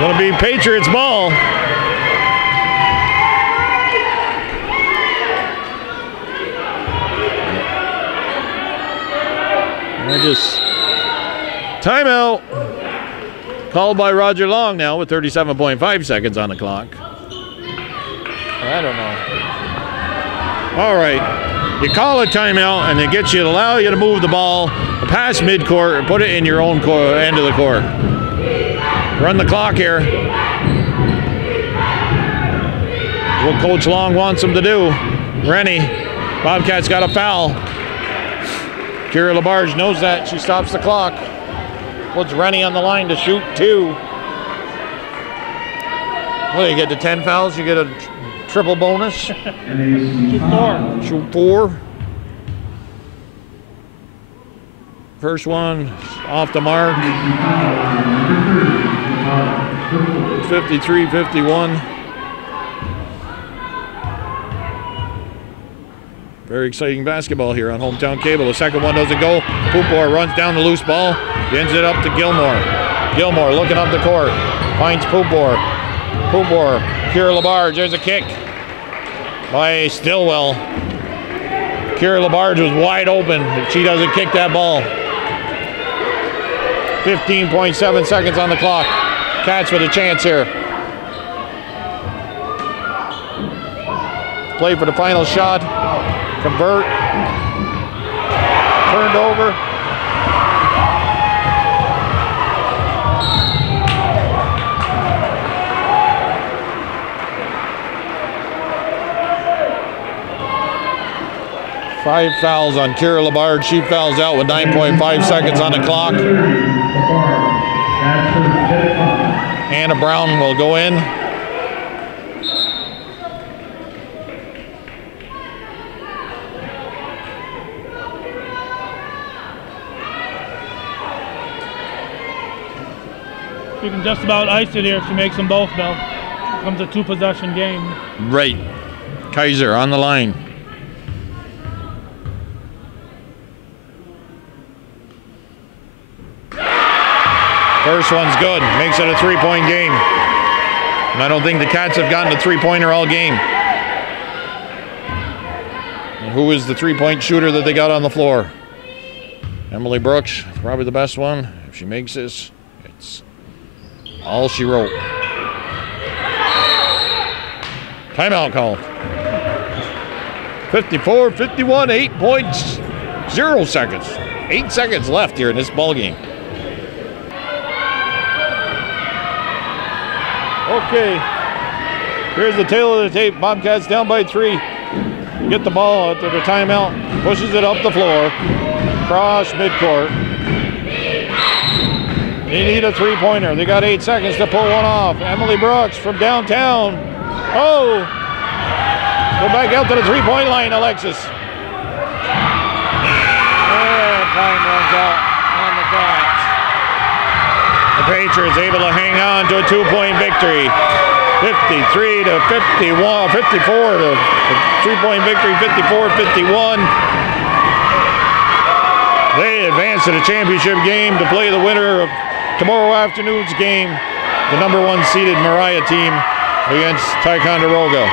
Gonna be Patriots ball. Timeout called by Roger Long now with 37.5 seconds on the clock. I don't know. All right, you call a timeout and it gets you, allow you to move the ball past midcourt and put it in your own end of the court. Run the clock here. What Coach Long wants them to do. Rennie, Bobcats got a foul. Kira Labarge knows that. She stops the clock. Puts Rennie on the line to shoot 2. Well, you get to 10 fouls, you get a triple bonus. Shoot 4. Shoot 4. First one off the mark. 53-51. Very exciting basketball here on Hometown Cable. The second one doesn't go. Pupor runs down the loose ball. He ends it up to Gilmore. Gilmore looking up the court. Finds Pupor. Pupor. Kira Labarge. There's a kick by Stillwell. Kira Labarge was wide open. If she doesn't kick that ball. 15.7 seconds on the clock. Cats with a chance here. Play for the final shot. Convert. Turned over. Five fouls on Kira Labarge. She fouls out with 9.5 seconds on the clock. Anna Brown will go in. You can just about ice it here if she makes them both, Bill. It becomes a 2-possession game. Right. Kaiser on the line. First one's good. Makes it a 3-point game. And I don't think the Cats have gotten a 3-pointer all game. And who is the 3-point shooter that they got on the floor? Emily Brooks, probably the best one. If she makes this, it's all she wrote. Timeout call. 54-51, 8.0 seconds. 8 seconds left here in this ball game. Okay, here's the tail of the tape. Bobcats down by 3. get the ball after the timeout, pushes it up the floor, cross midcourt. They need a three-pointer. They got 8 seconds to pull one off. Emily Brooks from downtown. Oh! Go back out to the three-point line, Alexis. And time runs out on the clock. The Patriots able to hang on to a 2-point victory. 53 to 51, 54 to three-point victory, 54-51. They advance to the championship game to play the winner of tomorrow afternoon's game, the #1 seeded Mariah team against Ticonderoga.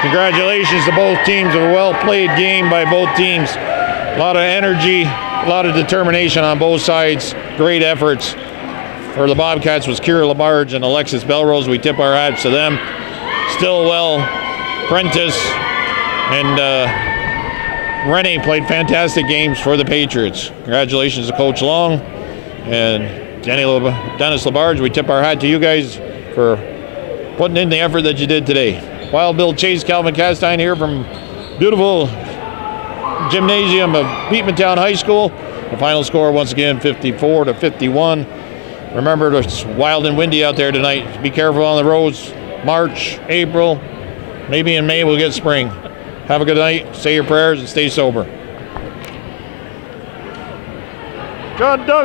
Congratulations to both teams. A well-played game by both teams. A lot of energy, a lot of determination on both sides. Great efforts. For the Bobcats was Kira Labarge and Alexis Belrose. We tip our hats to them. Stillwell, Prentice, and Rennie played fantastic games for the Patriots. Congratulations to Coach Long and Dennis Labarge. We tip our hat to you guys for putting in the effort that you did today. Wild Bill Chase, Calvin Castine here from beautiful gymnasium of Beatmantown High School. The final score once again 54 to 51. Remember, it's wild and windy out there tonight. Be careful on the roads. March, April, maybe in May we'll get spring. Have a good night, say your prayers, and stay sober. John Doug.